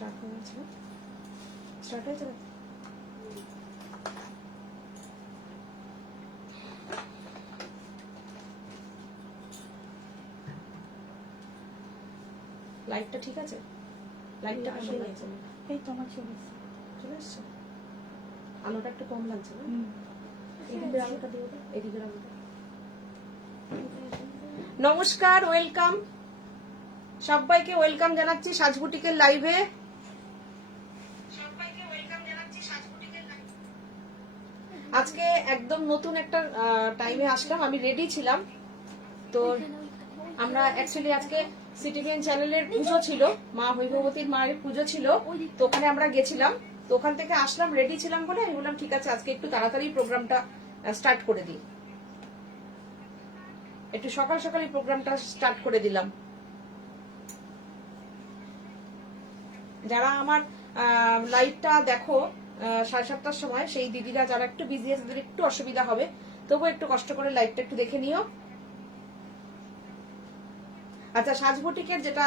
Start হয়ে গেছে, start হয়েছে। লাইটটা ঠিক আছে? লাইটটা আসে গেছে, এই তোমার ছবি চলে এসছে। আলোটা একটু কম লাগছে না? এদিকের আলোটা দিয়ে দাও, এদিকের আলোটা। নমস্কার, ওয়েলকাম সবাইকে, ওয়েলকাম জানাচ্ছি সাজবুটিকের লাইভে। আজকে একদম নতুন একটা টাইমে আসলাম, আমি রেডি ছিলাম। তো আমরা অ্যাকচুয়ালি আজকে সিটিভিএন চ্যানেলের পুজো ছিল, মা হৈভবতীর মায়ের পুজো ছিল, তো ওখানে আমরা গেছিলাম। তো ওখান থেকে আসলাম, রেডি ছিলাম বলে আমি বললাম ঠিক আছে আজকে একটু তাড়াতাড়ি প্রোগ্রামটা স্টার্ট করে দিই, একটু সকাল সকালই প্রোগ্রামটা স্টার্ট করে দিলাম। যারা আমার লাইভটা দেখো 7:30টার সময়, সেই দিদিরা যারা একটু বিজি আছে, তাদের একটু অসুবিধা হবে, তবু একটু কষ্ট করে লাইভটা একটু দেখে নিও। আচ্ছা, সাজবুটিকের যেটা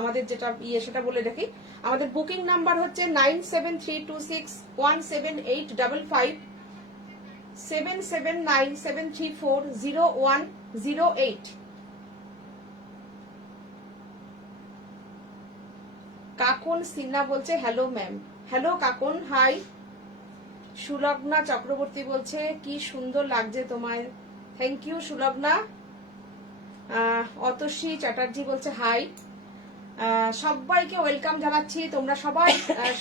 আমাদের যেটা সেটা বলে রাখি, আমাদের বুকিং নাম্বার হচ্ছে 9732617855 7797340108। কাকুন সিনহা বলছে hello ma'am. Hello Kakun, hi. Sulagna Chakraborty বলছে কি সুন্দর লাগছে তোমায়, থ্যাংক ইউ সুলগ্না। অতসী চ্যাটার্জি বলছে হাই। সবাইকে ওয়েলকাম জানাচ্ছি, তোমরা সবাই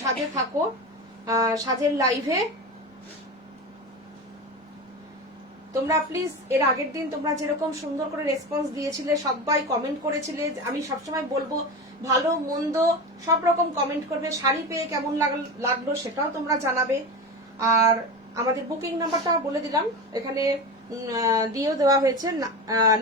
সাজে থাকো, সাজের লাইভে। তোমরা প্লিজ এর আগের দিন তোমরা যেরকম সুন্দর করে রেসপন্স দিয়েছিলে, সবাই কমেন্ট করেছিলে, আমি সবসময় বলবো ভালো মন্দ সব রকম কমেন্ট করবে, শাড়ি পেয়ে কেমন লাগলো সেটাও তোমরা জানাবে। আর আমাদের বুকিং নাম্বারটা বলে দিলাম, এখানে দিয়েও দেওয়া হয়েছে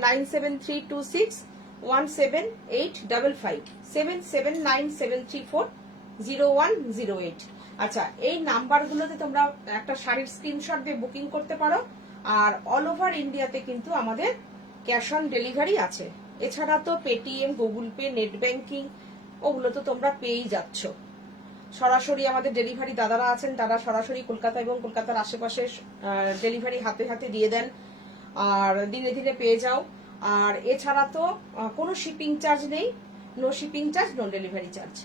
9732617855 7797340108। আচ্ছা, এই নাম্বারগুলোতে তোমরা একটা শাড়ির স্ক্রিনশট দিয়ে বুকিং করতে পারো। আর অল ওভার ইন্ডিয়াতে কিন্তু আমাদের ক্যাশ অন ডেলিভারি আছে। এছাড়া তো Paytm, Google pay, net banking ওগুলো তো তোমরা পেয়েই যাচ্ছ। সরাসরি আমাদের ডেলিভারি দাদারা আছেন, তারা সরাসরি কলকাতা এবং কলকাতার আশেপাশে ডেলিভারি হাতে হাতে দিয়ে দেন, আর দিনে দিনে পেয়ে যাও। আর এছাড়া তো কোনো শিপিং চার্জ নেই, no shipping charge, no delivery charge.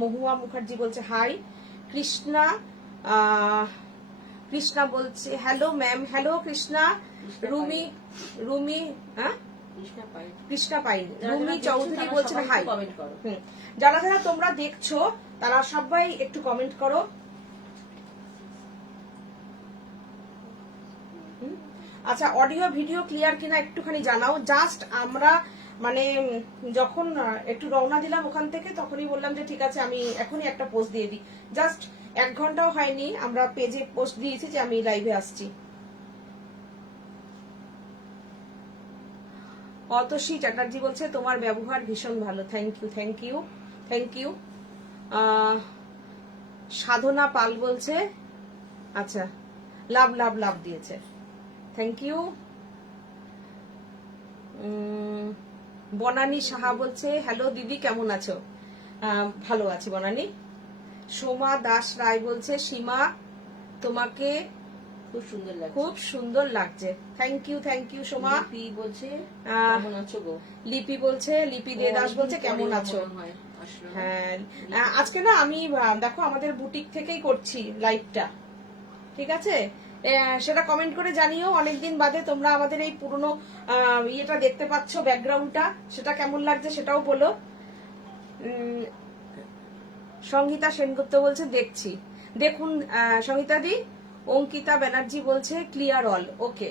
Mahua Mukherjee বলছে হাই। কৃষ্ণা কৃষ্ণা বলছে hello ma'am. Hello Krishna. Rumi Krishna Pain. Rumi Chowdhury বলছেন হাই। যারা যারা তোমরা দেখছো তারা সবাই একটু কমেন্ট করো। আচ্ছা, অডিও ভিডিও ক্লিয়ার কিনা একটুখানি জানাও। জাস্ট আমরা মানে যখন একটু রওনা দিলাম ওখান থেকে, তখনই বললাম যে ঠিক আছে আমি এখনই একটা পোস্ট দিয়ে দিই। জাস্ট 1 ঘন্টাও হয়নি আমরা পেজে পোস্ট দিয়েছি যে আমি লাইভে আসছি। অতসী চ্যাটার্জি বলছে তোমার ব্যবহার ভীষণ ভালো, thank you thank you thank you. Sadhana Pal বলছে আচ্ছা লাভ লাভ লাভ দিয়েছে, থ্যাংক ইউ। বনানী সাহা বলছে হ্যালো দিদি কেমন আছো? ভালো আছি বনানী। সোমা দাস রায় বলছে সীমা তোমাকে খুব সুন্দর লাগছে, থ্যাংক ইউ সোমা। বলছে কেমন আছো গো? লিপি বলছে, লিপি দে দাস বলছে কেমন আছো? হ্যাঁ, আজকে না আমি দেখো আমাদের বুটিক থেকেই করছি লাইভটা, ঠিক আছে? সেটা কমেন্ট করে জানিও। অনেকদিন বাদে তোমরা আমাদের এই পুরনো ইয়েটা দেখতে পাচ্ছ, ব্যাকগ্রাউন্ডটা, সেটা কেমন লাগছে সেটাও বলো। সংগীতা সেনগুপ্ত বলছে দেখছি, দেখুন সংগীতা দি। অঙ্কিতা ব্যানার্জি বলছে ক্লিয়ার অল, ওকে।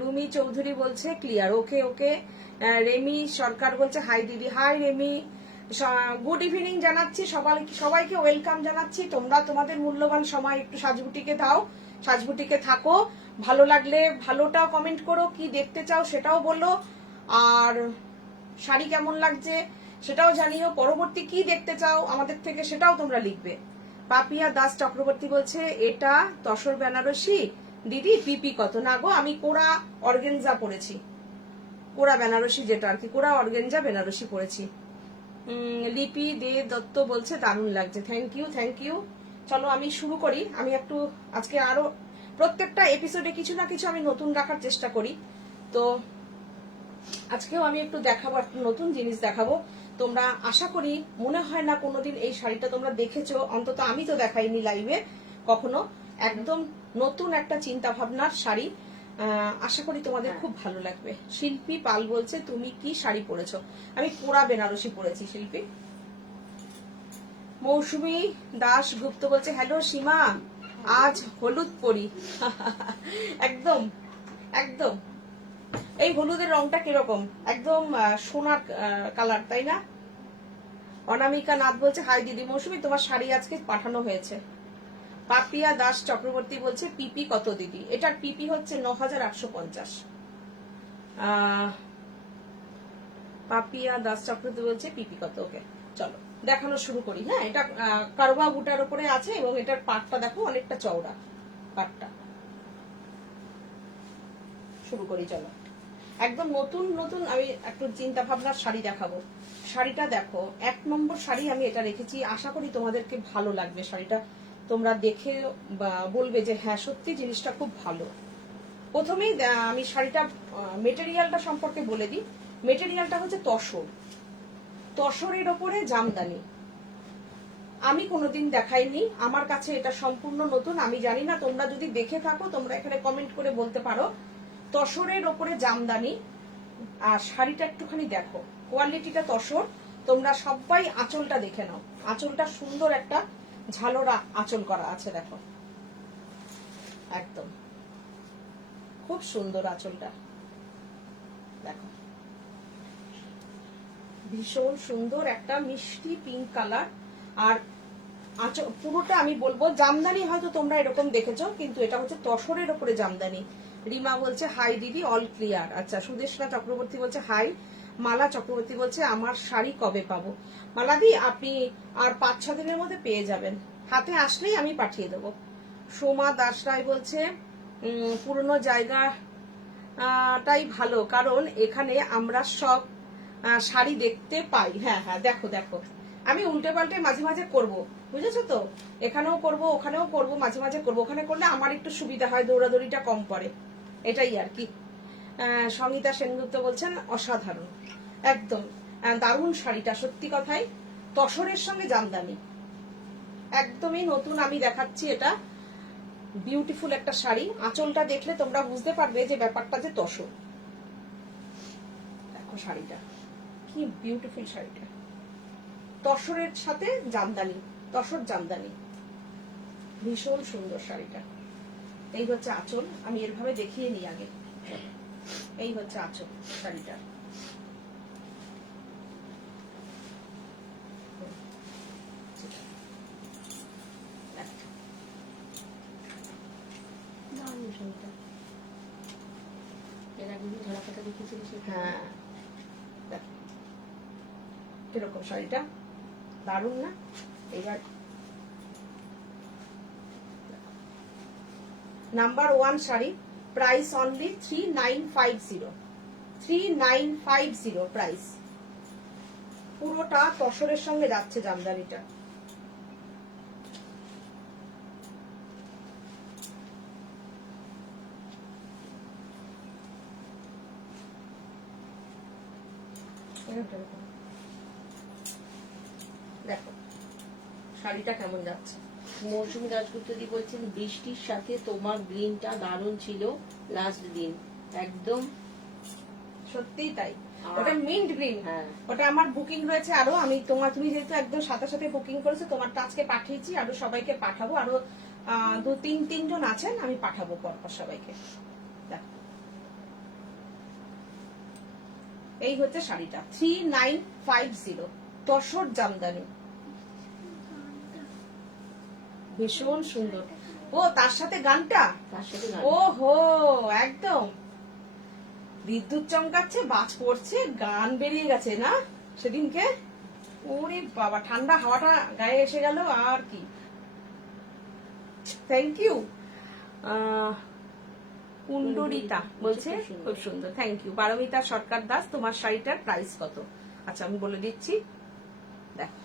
রুমি চৌধুরী বলছে ক্লিয়ার, ওকে ওকে। রেমি সরকার বলছে হাই দিদি। হাই রেমি, গুড ইভিনিং জানাচ্ছি সবাইকে ওয়েলকাম জানাচ্ছি। তোমরা তোমাদের মূল্যবান সময় একটু সাজবুটিকে দাও, সাজবুটিকে থাকো। ভালো লাগলে ভালোটাও কমেন্ট করো, কি দেখতে চাও সেটাও বলো, আর শাড়ি কেমন লাগছে সেটাও জানিও। পরবর্তী কি দেখতে চাও আমাদের থেকে সেটাও তোমরা লিখবে। পাপিয়া দাস চক্রবর্তী বলছে এটা তসর বেনারসি দিদি, পিপি কত? না গো, আমি কোরা অর্গেনজা পরেছি, কোরা বেনারসি যেটা আর কি, কোরা অর্গেনজা বেনারসি পরেছি। লিপি দে দত্ত বলছে দারুণ লাগছে, থ্যাংক ইউ থ্যাংক ইউ। চলো আমি শুরু করি। আমি একটু আজকে আরো প্রত্যেকটা এপিসোডে কিছু না কিছু আমি নতুন রাখার চেষ্টা করি, তো আজকেও আমি একটু দেখাবো, একটু নতুন জিনিস দেখাবো। তোমরা আশা করি, মনে হয় না কোনোদিন এই শাড়িটা তোমরা দেখেছো, অন্তত আমি তো দেখাইনি লাইভে কখনো। একদম নতুন একটা চিন্তা ভাবনার শাড়ি, আশা করি তোমাদের খুব ভালো লাগবে। শিল্পী পাল বলছে তুমি কি শাড়ি পরেছো? আমি কোরা বেনারসি পরেছি শিল্পী। মৌসুমী দাস গুপ্ত বলছে হ্যালো সীমা, আজ হলুদ পরি। একদম একদম। এই হলুদের রংটা কিরকম? একদম সোনার কালার, তাই না? অনামিকা নাথ বলছে হাই দিদি মৌসুমী, তোমার শাড়ি আজকে পাঠানো হয়েছে। পাপিয়া দাস চক্রবর্তী বলছে পিপি কত দিদি? এটার পিপি হচ্ছে ৯,৮৫০। পাপিয়া দাস চক্রবর্তী বলছে পিপি কত। ওকে চলো দেখানো শুরু করি। হ্যাঁ, এটা কারবা বুটার উপরে আছে এবং এটার পাটটা দেখো অনেকটা চওড়া পাটটা। শুরু করি চলো। একদম নতুন নতুন আমি একটু চিন্তা ভাবনার শাড়ি দেখাবো। শাড়িটা দেখো, ১ নম্বর শাড়ি আমি এটা রেখেছি। আশা করি তোমাদেরকে ভালো লাগবে শাড়িটা, তোমরা দেখে বলবে যে হ্যাঁ সত্যি জিনিসটা খুব ভালো। প্রথমেই আমি শাড়িটা মেটেরিয়ালটা সম্পর্কে বলে দিই। মেটেরিয়ালটা হচ্ছে তসর, তসরের ওপরে জামদানি। আমি কোনোদিন দেখাইনি, আমার কাছে এটা সম্পূর্ণ নতুন। আমি জানি না, তোমরা যদি দেখে থাকো তোমরা এখানে কমেন্ট করে বলতে পারো। তসরের ওপরে জামদানি, আর শাড়িটা একটুখানি দেখো, কোয়ালিটিটা তসর। তোমরা সবাই আঁচলটা দেখে নাও, আঁচলটা সুন্দর একটা ঝালরা আঁচল করা আছে, দেখো একদম খুব সুন্দর আঁচলটা, দেখো ভীষণ সুন্দর একটা মিষ্টি পিঙ্ক কালার। আর আঁচল পুরোটা আমি বলবো জামদানি, হয়তো তোমরা এরকম দেখেছো, কিন্তু এটা হচ্ছে তসরের ওপরে জামদানি। রিমা বলছে হাই দিদি, অল ক্লিয়ার। আচ্ছা, সুদেশনা চক্রবর্তী বলছে হাই। মালা চক্রবর্তী বলছে আমার শাড়ি কবে পাবো? মালাদি, আপনি আর ৫-৬ দিনের মধ্যে পেয়ে যাবেন, হাতে আসলেই আমি পাঠিয়ে দেবো। সোমা দাস রায় বলছে পুরনো জায়গাটাই ভালো, কারণ এখানে আমরা সব শাড়ি দেখতে পাই। হ্যাঁ হ্যাঁ, দেখো দেখো, আমি উল্টে পাল্টে মাঝে মাঝে করব, বুঝেছো তো? এখানেও করব, ওখানেও করব, মাঝে মাঝে করব। ওখানে করলে আমার একটু সুবিধা হয়, দৌড়াদৌড়িটা কম পড়ে, এটাই আর কি। সঙ্গীতা সেনগুপ্ত বলছেন অসাধারণ, একদম দারুণ শাড়িটা, সত্যি কথাই তসরের সঙ্গে জামদানি, একদমই নতুন আমি দেখাচ্ছি। এটা বিউটিফুল একটা শাড়ি। আঁচলটা দেখলে তোমরা বুঝতে পারবে যে ব্যাপারটা যে তসর। দেখো শাড়িটা কি বিউটিফুল, শাড়িটা তসরের সাথে জামদানি, তসর জামদানি, ভীষণ সুন্দর শাড়িটা। এই হচ্ছে আঁচল, আমি এরভাবে দেখিয়ে নিই আগে। এই হচ্ছে আঁচল শাড়িটা, হ্যাঁ দেখো কিরকম শাড়িটা, দারুণ না? এবার number 1 sari, price only 3950, 3950 price. পুরোটা তসরের সঙ্গে যাচ্ছে জামদানিটা। দেখো শাড়িটা কেমন যাচ্ছে। মৌসুমী দাশগুপ্তদি বলছেন বৃষ্টির সাথে তোমার গ্রিনটা দারুণ ছিল লাস্ট দিন, একদম সত্যিই তাই। ওটা মিন্ট গ্রিন, হ্যাঁ। ওটা আমার বুকিং রয়েছে আরো। আমি তুমি যেহেতু একদম সাথে সাথে বুকিং করেছো, তোমারটা আজকে পাঠিয়েছি, আরো সবাইকে পাঠাবো। আরো 2-3 জন আছেন, আমি পাঠাবো পরপর সবাইকে। দেখো এই হচ্ছে শাড়িটা, 3950 তসর জামদানি, ভীষণ সুন্দর। ও তার সাথে গানটা, তার সাথে ও হো একদম বিদ্যুৎ চমকাচ্ছে, বাজ পড়ছে, গান বেরিয়ে গেছে না সেদিনকে। ওরে বাবা, ঠান্ডা হাওয়াটা গায়ে এসে গেল আর কি। Thank you. কুন্ডরিতা বলছে খুব সুন্দর, থ্যাংক ইউ। পারমিতা সরকার দাস, তোমার শাড়িটার প্রাইস কত? আচ্ছা আমি বলে দিচ্ছি, দেখো।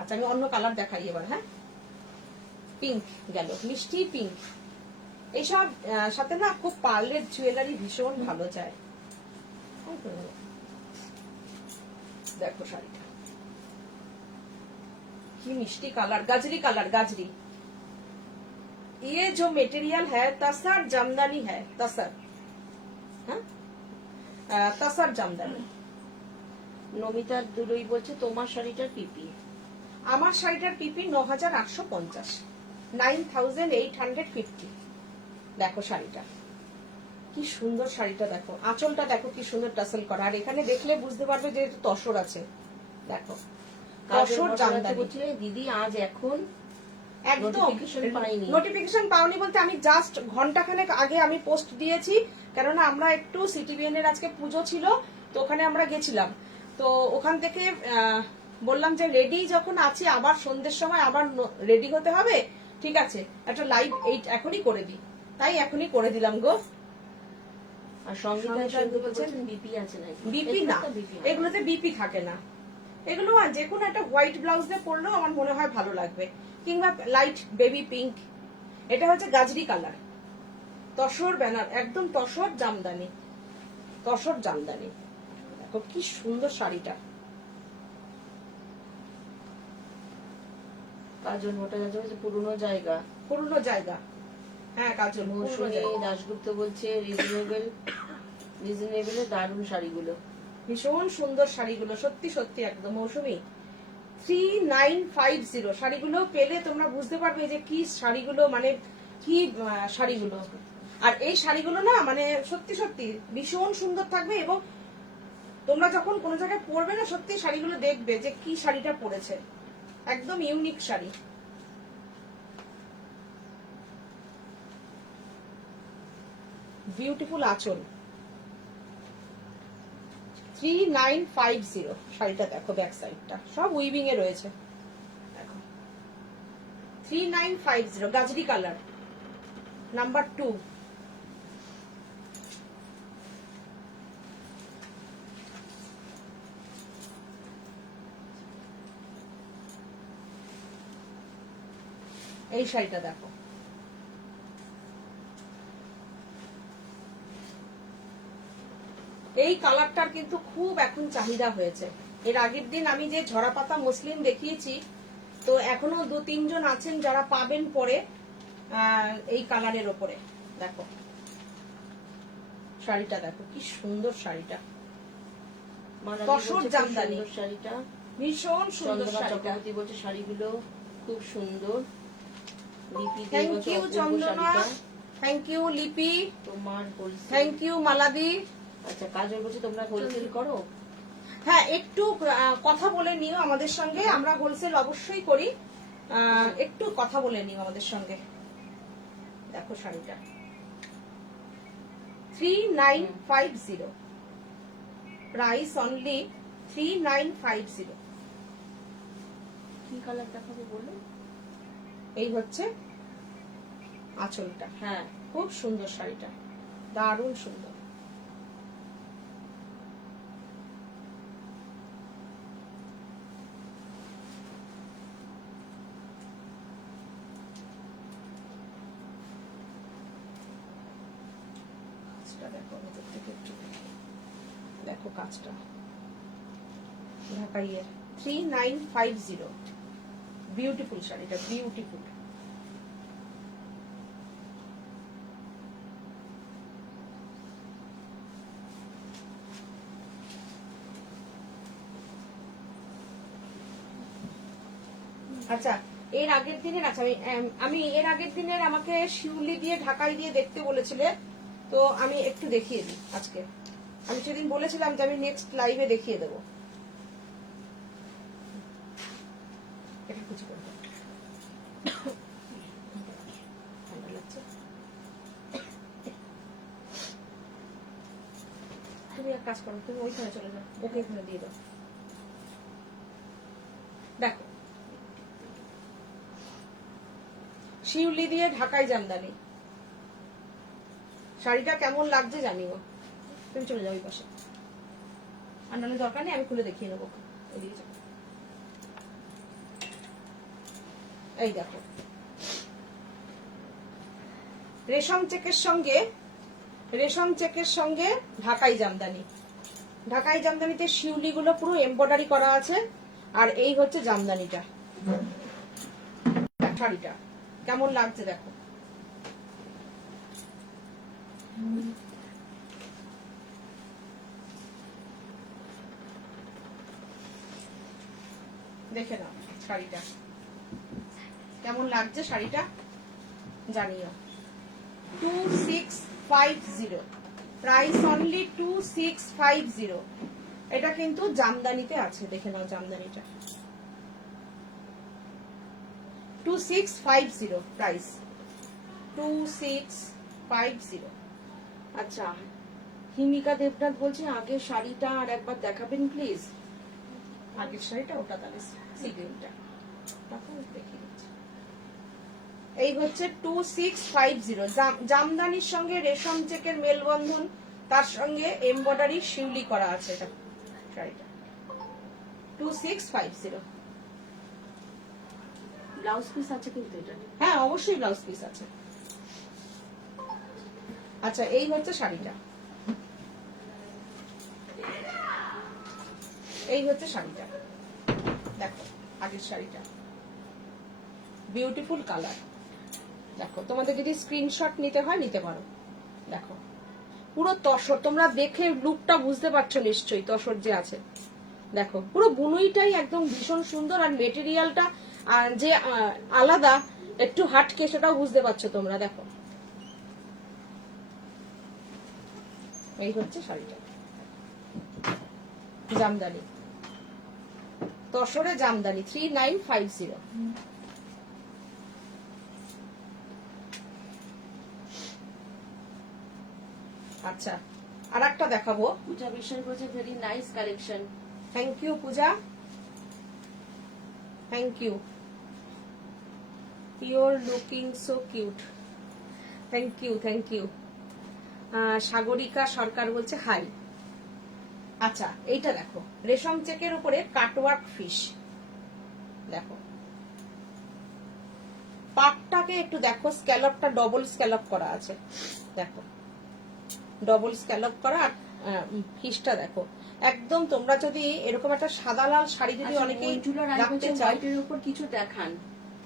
আচ্ছা আমি অন্য কালার দেখাই এবার। হ্যাঁ, পিঙ্ক গেল, মিষ্টি পিঙ্ক। এইসব সাথে না খুব পার্লের জুয়েলারি ভীষণ ভালো যায়। দেখো শাড়িটা কি মিষ্টি কালার, গাজরি কালার, গাজরি। ये जो मटेरियल है तसर जमदानी है, तसर। हाँ? तसर जमदानी। নমিতার দুলই বলছে তোমার শাড়িটার পিপি। আমার শাড়িটার পিপি ৯,৮৫০, 9,850। দেখো শাড়িটা কি সুন্দর, শাড়িটা দেখো, আঁচলটা দেখো কি সুন্দর টাসেল করা, আর এখানে দেখলে বুঝতে পারবে যে তসর আছে। দেখো তসর জামদানি। বলছিলে দিদি আজ এখন একদম পাইনি। নোটিফিকেশন পাওনি বলতে আমি জাস্ট ঘন্টাখানেক আগে আমি পোস্ট দিয়েছি, কেননা আমরা একটু সিটিবিএন এর আজকে পুজো ছিল, তো ওখানে আমরা গেছিলাম। তো ওখান থেকে বললাম যে রেডি যখন আছি, আবার সন্ধ্যের সময় আবার রেডি হতে হবে, ঠিক আছে একটা লাইভ এখনই করে দিই, তাই এখনই করে দিলাম গো। আর সঙ্গীতা বলছেন বিপি আছে নাকি? বিপি না, এগুলোতে বিপি থাকে না। এগুলো যে কোনো একটা হোয়াইট ব্লাউজ দিয়ে পরলেও আমার মনে হয় ভালো লাগবে, কিংবা লাইট বেবি পিঙ্ক। এটা হচ্ছে গাজরি কালার, তসর ব্যানার, একদম তসর জামদানি, তসর জামদানি। দেখো কি সুন্দর শাড়িটা। কাজল ভট্টাচার্য বলছে পুরনো জায়গা, পুরনো জায়গা। হ্যাঁ কাজল। মৌসুমী দাশগুপ্ত বলছে রিজনেবল দারুণ শাড়িগুলো, ভীষণ সুন্দর শাড়িগুলো, সত্যি সত্যি একদম। মৌসুমী 3950 শাড়িগুলো পেলে তোমরা বুঝতে পারবে যে কি শাড়িগুলো, মানে কি শাড়িগুলো। আর এই শাড়িগুলো না মানে সত্যি সত্যি ভীষণ সুন্দর থাকবে, এবং তোমরা যখন কোনো জায়গায় পরবে না, সত্যি শাড়িগুলো দেখবে যে কি শাড়িটা পরেছে, একদম ইউনিক শাড়ি। বিউটিফুল আঁচল। 3950 শাড়িটা দেখো, ব্যাক সাইডটা সব উইভিং এ রয়েছে। দেখো 3950, গাজরি কালার, নাম্বার 2। এই শাড়িটা দেখো, এই কালারটার কিন্তু খুব এখন চাহিদা হয়েছে। এর আগের দিন আমি যে ঝরা পাতা মসলিন দেখিয়েছি, তো এখনো 2-3 জন আছেন যারা পাবেন পরে এই কালারের ওপরে। দেখো শাড়িটা দেখো কি সুন্দর, শাড়িটা তসর জামদানি, শাড়িটা ভীষণ সুন্দর শাড়িটা। বলছে শাড়িগুলো খুব সুন্দর। Thank you Chandana, thank you Lipi, তোমার থ্যাংক ইউ মালাদি। আচ্ছা কাজল বলছে তোমরা হোলসেল করো? হ্যাঁ একটু কথা বলে নিও আমাদের সঙ্গে, আমরা হোলসেল অবশ্যই করি, একটু কথা বলে নিও আমাদের সঙ্গে। দেখো শাড়িটা 3950, প্রাইস অনলি 3950। কি কালার দেখাবো বলো? এই হচ্ছে আঁচলটা। হ্যাঁ খুব সুন্দর শাড়িটা, দারুণ সুন্দর। দেখো কাজটা ঢাকাইয়ের 3950, বিউটিফুল শাড়িটা, বিউটিফুল। আচ্ছা এর আগের দিনের, আচ্ছা আমি এর আগের দিনের আমাকে শিউলি দিয়ে ঢাকাই দিয়ে দেখতে বলেছিলে, তো আমি একটু দেখিয়ে দিই আজকে। আমি সেদিন বলেছিলাম যে আমি নেক্সট লাইভে দেখিয়ে দেবো। এটা কুচি করে দাও। ঠান্ডা লাগছে। তুমি এক কাজ করো, তুমি ওইখানে চলে যাও, ওকে এখানে দিয়ে দাও। দেখো শিউলি দিয়ে ঢাকাই জামদানি, শাড়িটা কেমন লাগছে জানিও। তুমি চলে যাও ওই পাশে, আর নাহলে দরকার নেই, আমি খুলে দেখিয়ে নেবো। এদিকে যাও। এই দেখো রেশম চেকের সঙ্গে ঢাকাই জামদানি। ঢাকাই জামদানিতে শিউলি গুলো পুরো এমব্রয়ডারি করা আছে। আর এই হচ্ছে জামদানিটা, শাড়িটা কেমন লাগছে দেখো। দেখে নাও শাড়িটা কেমন লাগছে, শাড়িটা জানিও। 2650, প্রাইস অনলি 2650। এটা কিন্তু জামদানিতে আছে, দেখে নাও জামদানিটা 2650 প্রাইস 2650। আচ্ছা হিমিকা দেবনাথ বলছে আগের শাড়িটা আর একবার দেখাবেন প্লিজ। আগের শাড়িটা ওটা তাহলে সিগ্রিনটা দেখিয়ে দিচ্ছি। এই হচ্ছে 2650 জামদানির সঙ্গে রেশম চেকের মেলবন্ধন, তার সঙ্গে এমব্রয়ডারি শিউলি করা আছে। এটা শাড়িটা 2650। ব্লাউজ পিস আছে কিন্তু এটা? হ্যাঁ অবশ্যই ব্লাউজ পিস আছে। আচ্ছা এই হচ্ছে শাড়িটা, এই হচ্ছে শাড়িটা দেখো আগের শাড়িটা বিউটিফুল কালার। দেখো তোমাদের যদি স্ক্রিনশট নিতে হয় নিতে পারো। দেখো পুরো তসর, তোমরা দেখে লুকটা বুঝতে পারছো নিশ্চয়ই তসর যে আছে। দেখো পুরো বুনুইটাই একদম ভীষণ সুন্দর, আর মেটেরিয়ালটা যে আলাদা একটু হাটকে সেটাও বুঝতে পারছো তোমরা। দেখো এই হচ্ছে শাড়িটা জামদানি, তসরে জামদানি 3950। আচ্ছা আর একটা দেখাবো। পূজা বিশ্বাস বলছে very nice collection. Thank you Puja, thank you. You're looking so cute, thank you thank you. Sagarika Sarkar বলছে হাই। আচ্ছা এইটা দেখো রেশম চেকের উপরে কাটওয়ার্ক ফিশ। দেখো পাটটাকে একটু দেখো, স্ক্যালপটা ডবল স্ক্যালপ করা আছে। দেখো ডবল স্ক্যালপ করা, আর ফিশটা দেখো একদম। তোমরা যদি এরকম একটা সাদা লাল শাড়ি যদি অনেকেই রাখতে চাও, হোয়াইটের উপর কিছু দেখান।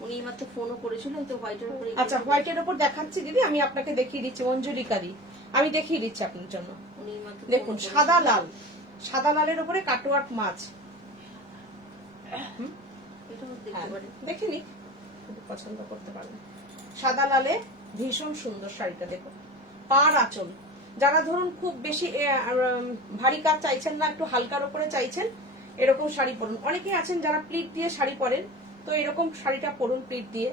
উনি মাত্র ফোনও করেছিল তো হোয়াইটের উপর। আচ্ছা হোয়াইটের উপর দেখাচ্ছি দিদি, আমি আপনাকে দেখিয়ে দিচ্ছি। অঞ্জলিকা দি আমি দেখিয়ে দিচ্ছি আপনার জন্য। উনি মাত্র দেখুন সাদা লাল, সাদা লালের উপরে কাটওয়ার্ক মাছ। এটাও দেখতে পারেন, দেখিনি পছন্দ করতে পারবেন। সাদা লালে ভীষণ সুন্দর শাড়িটা দেখো। পাড় আঁচল, যারা ধরুন খুব বেশি ভারী কাজ চাইছেন না, একটু হালকার উপরে চাইছেন, এরকম শাড়ি পরুন। অনেকেই আছেন যারা প্লিট দিয়ে শাড়ি পরেন, তো এরকম শাড়িটা পরুন প্লিট দিয়ে।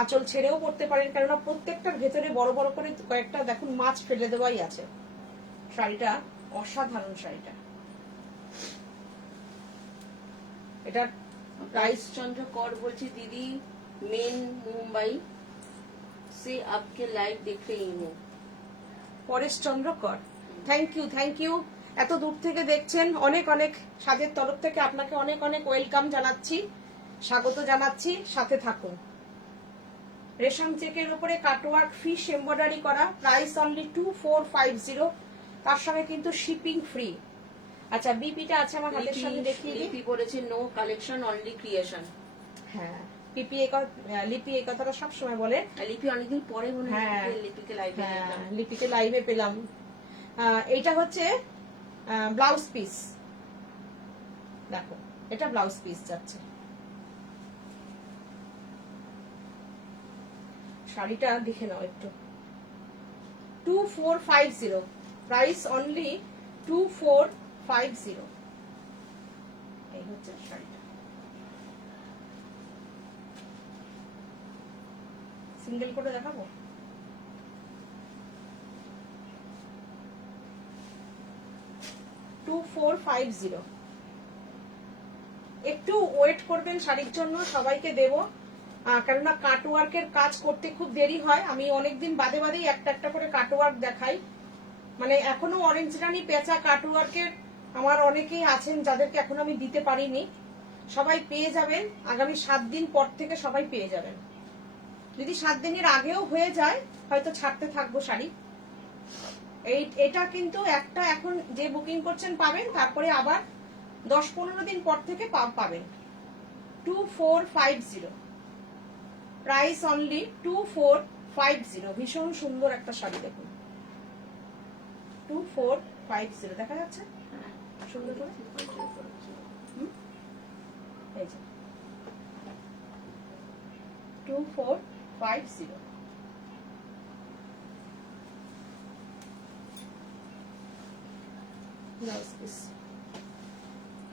আঁচল ছেড়েও পরতে পারেন, কেননা প্রত্যেকটার ভেতরে বড় বড় করে কয়েকটা দেখুন মাছ ফেলে দেওয়াই আছে। শাড়িটা অসাধারণ শাড়িটা। এটা राइस चंद्र कौर बोलছি दीदी मेन मुंबई से आपके लाइव देख रही हूँ। পরেশ চন্দ্র কর, থ্যাংক ইউ থ্যাংক ইউ। এত দূর থেকে দেখছেন, অনেক অনেক সাজের তরফ থেকে আপনাকে অনেক অনেক ওয়েলকাম জানাচ্ছি, স্বাগত জানাচ্ছি। সাথে থাকুন। রেশম চেকের উপরে কাটওয়ার্ক ফিশ এমব্রয়ডারি করা, প্রাইস অনলি 2450। তার সঙ্গে কিন্তু শিপিং ফ্রি। আচ্ছা বিপিটা আছে আমার হাতের সামনে, দেখিয়ে দিই। লিপি বলেছে নো কালেকশন অনলি ক্রিয়েশন। হ্যাঁ লিপি এই কথাটা সবসময় বলে। লিপি অনেকদিন পরে মনে হয় লিপিকে লাইভে দেখলাম। লিপিকে লাইভে পেলাম। এইটা হচ্ছে ব্লাউজ পিস। দেখো এটা ব্লাউজ পিস যাচ্ছে। শাড়িটা দেখে নাও একটু। 2450, প্রাইস অনলি 2450। এই হচ্ছে শাড়িটা। সিঙ্গেল করে দেখাবো। একটু ওয়েট করবেন শাড়ির জন্য, সবাইকে দেব। কেননা কাটওয়ার্কের কাজ করতে খুব দেরি হয়। আমি অনেকদিন বাদে বাদেই একটা একটা করে কাটওয়ার্ক দেখাই। মানে এখনো অরেঞ্জ রানী পেঁচা কাটওয়ার্কের আমার অনেকেই আছেন যাদেরকে এখনো আমি দিতে পারিনি। সবাই পেয়ে যাবেন। আগামী 7 দিন পর থেকে সবাই পেয়ে যাবেন। যদি 7 দিনের আগেও হয়ে যায় হয়তো ছাড়তে থাকবো শাড়ি। এটা কিন্তু একটা এখন যে বুকিং করছেন পাবেন, তারপরে আবার 10-15 দিন পর থেকে পাবেন। 2450, প্রাইস অনলি 2450। ভীষণ সুন্দর একটা শাড়ি, দেখুন 2450 দেখা যাচ্ছে সুন্দর করে। এই যে 2450।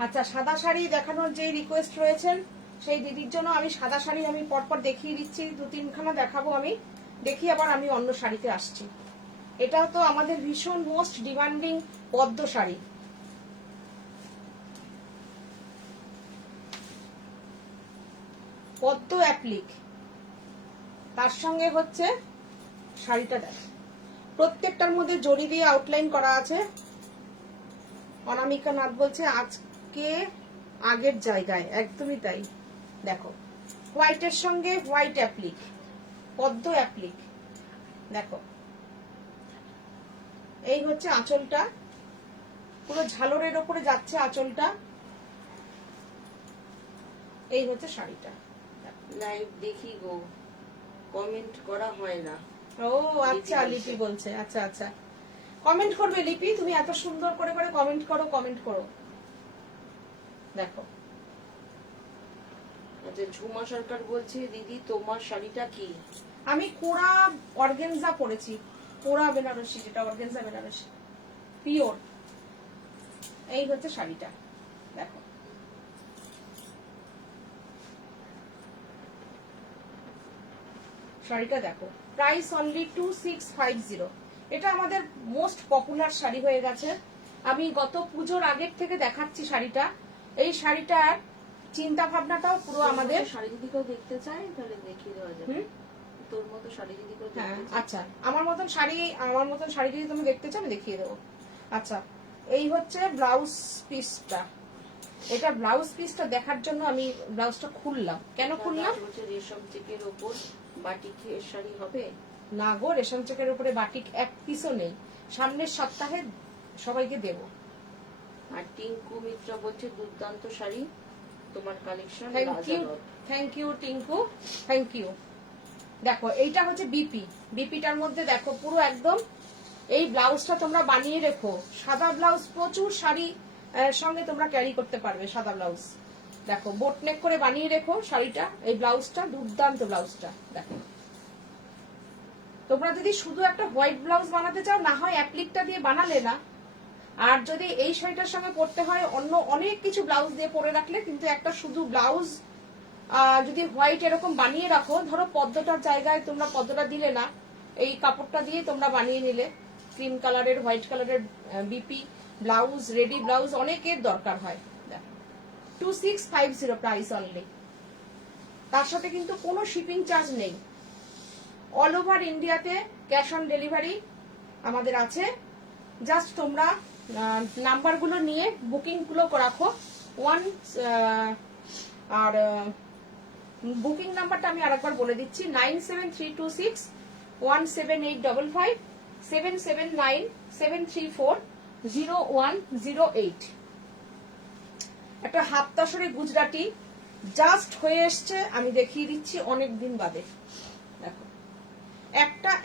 আচ্ছা, সাদা শাড়ি দেখানোর যে রিকোয়েস্ট রয়েছেন সেই দিদির জন্য আমি সাদা শাড়ি আমি পরপর দেখিয়ে দিচ্ছি, 2-3খানা দেখাবো আমি, দেখি আবার আমি অন্য শাড়িতে আসছি। এটাও তো আমাদের ভীষণ মোস্ট ডিমান্ডিং পদ্ম শাড়ি। পদ্ম অ্যাপ্লিক, তার সঙ্গে হচ্ছে শাড়িটা দেখ, প্রত্যেকটার মধ্যে জড়ি দিয়ে আউটলাইন করা আছে। অনামিকা নাথ বলছে আজকে আগের জায়গায়, একদমই তাই। দেখো হোয়াইটের সঙ্গে হোয়াইট অ্যাপ্লিক, পদ্ম অ্যাপ্লিক। দেখো এই হচ্ছে আঁচলটা, পুরো ঝালরের ওপরে যাচ্ছে আঁচলটা। এই হচ্ছে শাড়িটা। লাইভ দেখি গো, কমেন্ট করা হয় না। ও আচ্ছা, লিপি বলছে, আচ্ছা আচ্ছা, কমেন্ট করবে লিপি, তুমি এত সুন্দর করে করে কমেন্ট করো, কমেন্ট করো। দেখো আচ্ছা, ঝুমা সরকার বলছে দিদি তোমার শাড়িটা কি? আমি কোরা অর্গানজা পরেছি, কোরা বেনারসি, যেটা অর্গানজা বেনারসি পিওর। এই হচ্ছে শাড়িটা, দেখো শাড়িটা দেখো, প্রাইস অনলি 2650। এটা আমাদের মোস্ট পপুলার শাড়ি হয়ে গেছে। আমি গত পুজোর আগের থেকে দেখাচ্ছি শাড়িটা। এই শাড়িটার চিন্তা ভাবনাটাও পুরো আমাদের। শাড়ি যদি কেউ দেখতে চায় তাহলে দেখিয়ে দেওয়া যাবে। তোর মতো শাড়ি যদি কেউ দেখতে চায়, আচ্ছা আমার মতন শাড়ি যদি তুমি দেখতে চাও আমি দেখিয়ে দেবো। আচ্ছা, এই হচ্ছে ব্লাউজ পিসটা। এটা ব্লাউজ পিসটা দেখার জন্য আমি ব্লাউজটা খুললাম। কেন খুললাম? রেশম চেকের উপর বাটিক শাড়ি হবে না গো, রেশম চেকের উপরে বাটিক এক পিসও নেই, সামনের সপ্তাহে সবাইকে দেব। আর টিঙ্কু মিত্র বলছে দুর্দান্ত শাড়ি তোমার collection. Thank you Tinku, thank you. দেখো এইটা হচ্ছে বিপি, বিপিটার মধ্যে দেখো পুরো একদম এই ব্লাউজটা তোমরা বানিয়ে রেখো। সাদা ব্লাউজ প্রচুর শাড়ি সঙ্গে তোমরা ক্যারি করতে পারবে। সাদা ব্লাউজ দেখো বোটনেক করে বানিয়ে রেখো শাড়িটা। এই ব্লাউজটা দুর্দান্ত, ব্লাউজটা দেখো। তোমরা যদি শুধু একটা হোয়াইট ব্লাউজ বানাতে চাও, না হয় অ্যাপ্লিকটা দিয়ে বানালে না, আর যদি এই শাড়িটার সঙ্গে পরতে হয় অন্য অনেক কিছু ব্লাউজ দিয়ে পরে রাখলে, কিন্তু একটা শুধু ব্লাউজ যদি হোয়াইট এরকম বানিয়ে রাখো, ধরো পদ্মটার জায়গায় তোমরা পদ্মটা দিলে না, এই কাপড়টা দিয়ে তোমরা বানিয়ে নিলে, ক্রিম কালারের হোয়াইট কালারের বিপি ব্লাউজ, রেডি ব্লাউজ অনেকের দরকার হয়। 2650 প্রাইস অনলি। তার সাথে কিন্তু কোনো শিপিং চার্জ নেই। অল ওভার ইন্ডিয়াতে ক্যাশ অন ডেলিভারি আমাদের আছে। জাস্ট তোমরা নাম্বারগুলো নিয়ে বুকিংগুলো রাখো। আর বুকিং নাম্বারটা আমি আরেকবার বলে দিচ্ছি, 9732617855 7797340108। একটা হাফ তসরে গুজরাটি জাস্ট হয়ে এসছে, আমি দেখিয়ে দিচ্ছি অনেক দিন বাদে। দেখো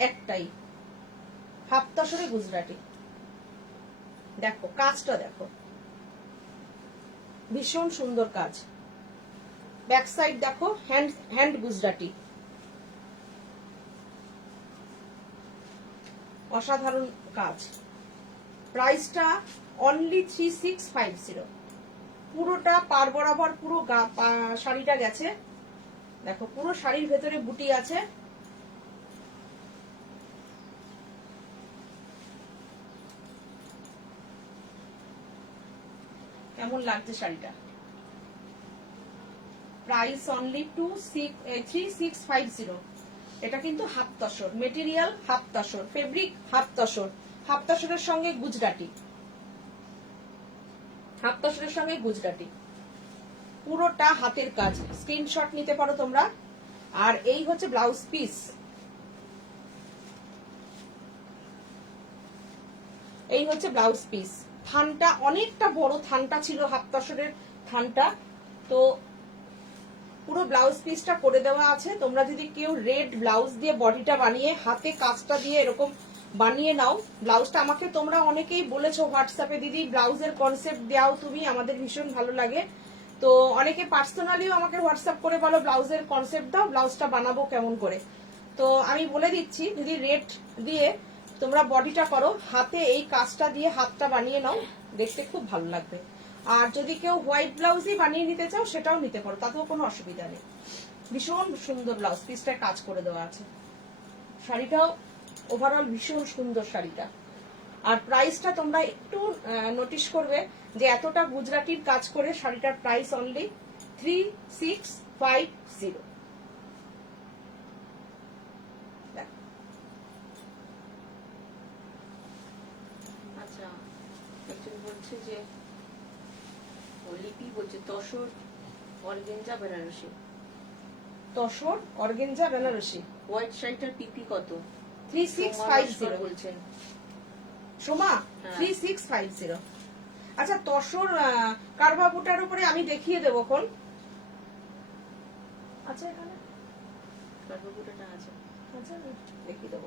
একটাই হাফ তসরে গুজরাটি। দেখো কাজটা দেখো, ভীষণ সুন্দর কাজ। ব্যাক সাইড দেখো, হ্যান্ড গুজরাটি, অসাধারণ কাজ। প্রাইসটা অনলি 3650। পুরোটা পার বরাবর পুরো শাড়িটা গেছে। দেখো পুরো শাড়ির ভেতরে বুটি আছে। কেমন লাগছে শাড়িটা? Price only 3650। এটা কিন্তু half tussar material, half tussar fabric, half tussar, half তসরের সঙ্গে গুজরাটি, হাফ তসরের সঙ্গে গুজরাটি। পুরোটা হাতের কাজ, স্ক্রিনশট নিতে পারো তোমরা। আর এই হচ্ছে ব্লাউজ পিস, এই হচ্ছে ব্লাউজ পিস। থানটা অনেকটা বড় থানটা ছিল, হাফ তসরের থানটা। তো পুরো ব্লাউজ পিসটা করে দেওয়া আছে। তোমরা যদি কেউ রেড ব্লাউজ দিয়ে বডিটা বানিয়ে হাতে কাজটা দিয়ে এরকম বানিয়ে নাও ব্লাউজটা, আমাকে তোমরা অনেকেই বলেছো হোয়াটসঅ্যাপে, দিদি ব্লাউজের কনসেপ্ট দাও তুমি, আমাদের ভীষণ ভালো লাগে। তো অনেকে পার্সোনালিও আমাকে হোয়াটসঅ্যাপ করে বলো ব্লাউজের কনসেপ্ট দাও, ব্লাউজটা বানাবো কেমন করে। তো আমি বলে দিচ্ছি, যদি রেড দিয়ে তোমরা বডিটা করো, হাতে এই কাজটা দিয়ে হাতটা বানিয়ে নাও, দেখতে খুব ভালো লাগবে। আর যদি কেউ হোয়াইট ব্লাউজই বানিয়ে নিতে চাও সেটাও নিতে পারো, তাতেও কোনো অসুবিধা নেই। ভীষণ সুন্দর ব্লাউজ পিসটা কাজ করে দেওয়া আছে। শাড়িটাও ওভারঅল ভীষণ সুন্দর শাড়িটা। আর প্রাইসটা তোমরা একটু নোটিস করবে যে এতটা গুজরাটির কাজ করে শাড়িটার প্রাইস অনলি 3650। আচ্ছা, একজন বলছে যে লিপি বলছে tussar organza Banarasi. Tussar organza Banarasi white শাড়িটার পিপি কত? 3650 বলছেন সোমা, হ্যাঁ। 3650। আচ্ছা, তসর কারবাবুটার উপরে আমি দেখিয়ে দেবো কোন। আচ্ছা, এখানে কার্বোগুটাটা আছে। আচ্ছা, দেখিয়ে দেবো।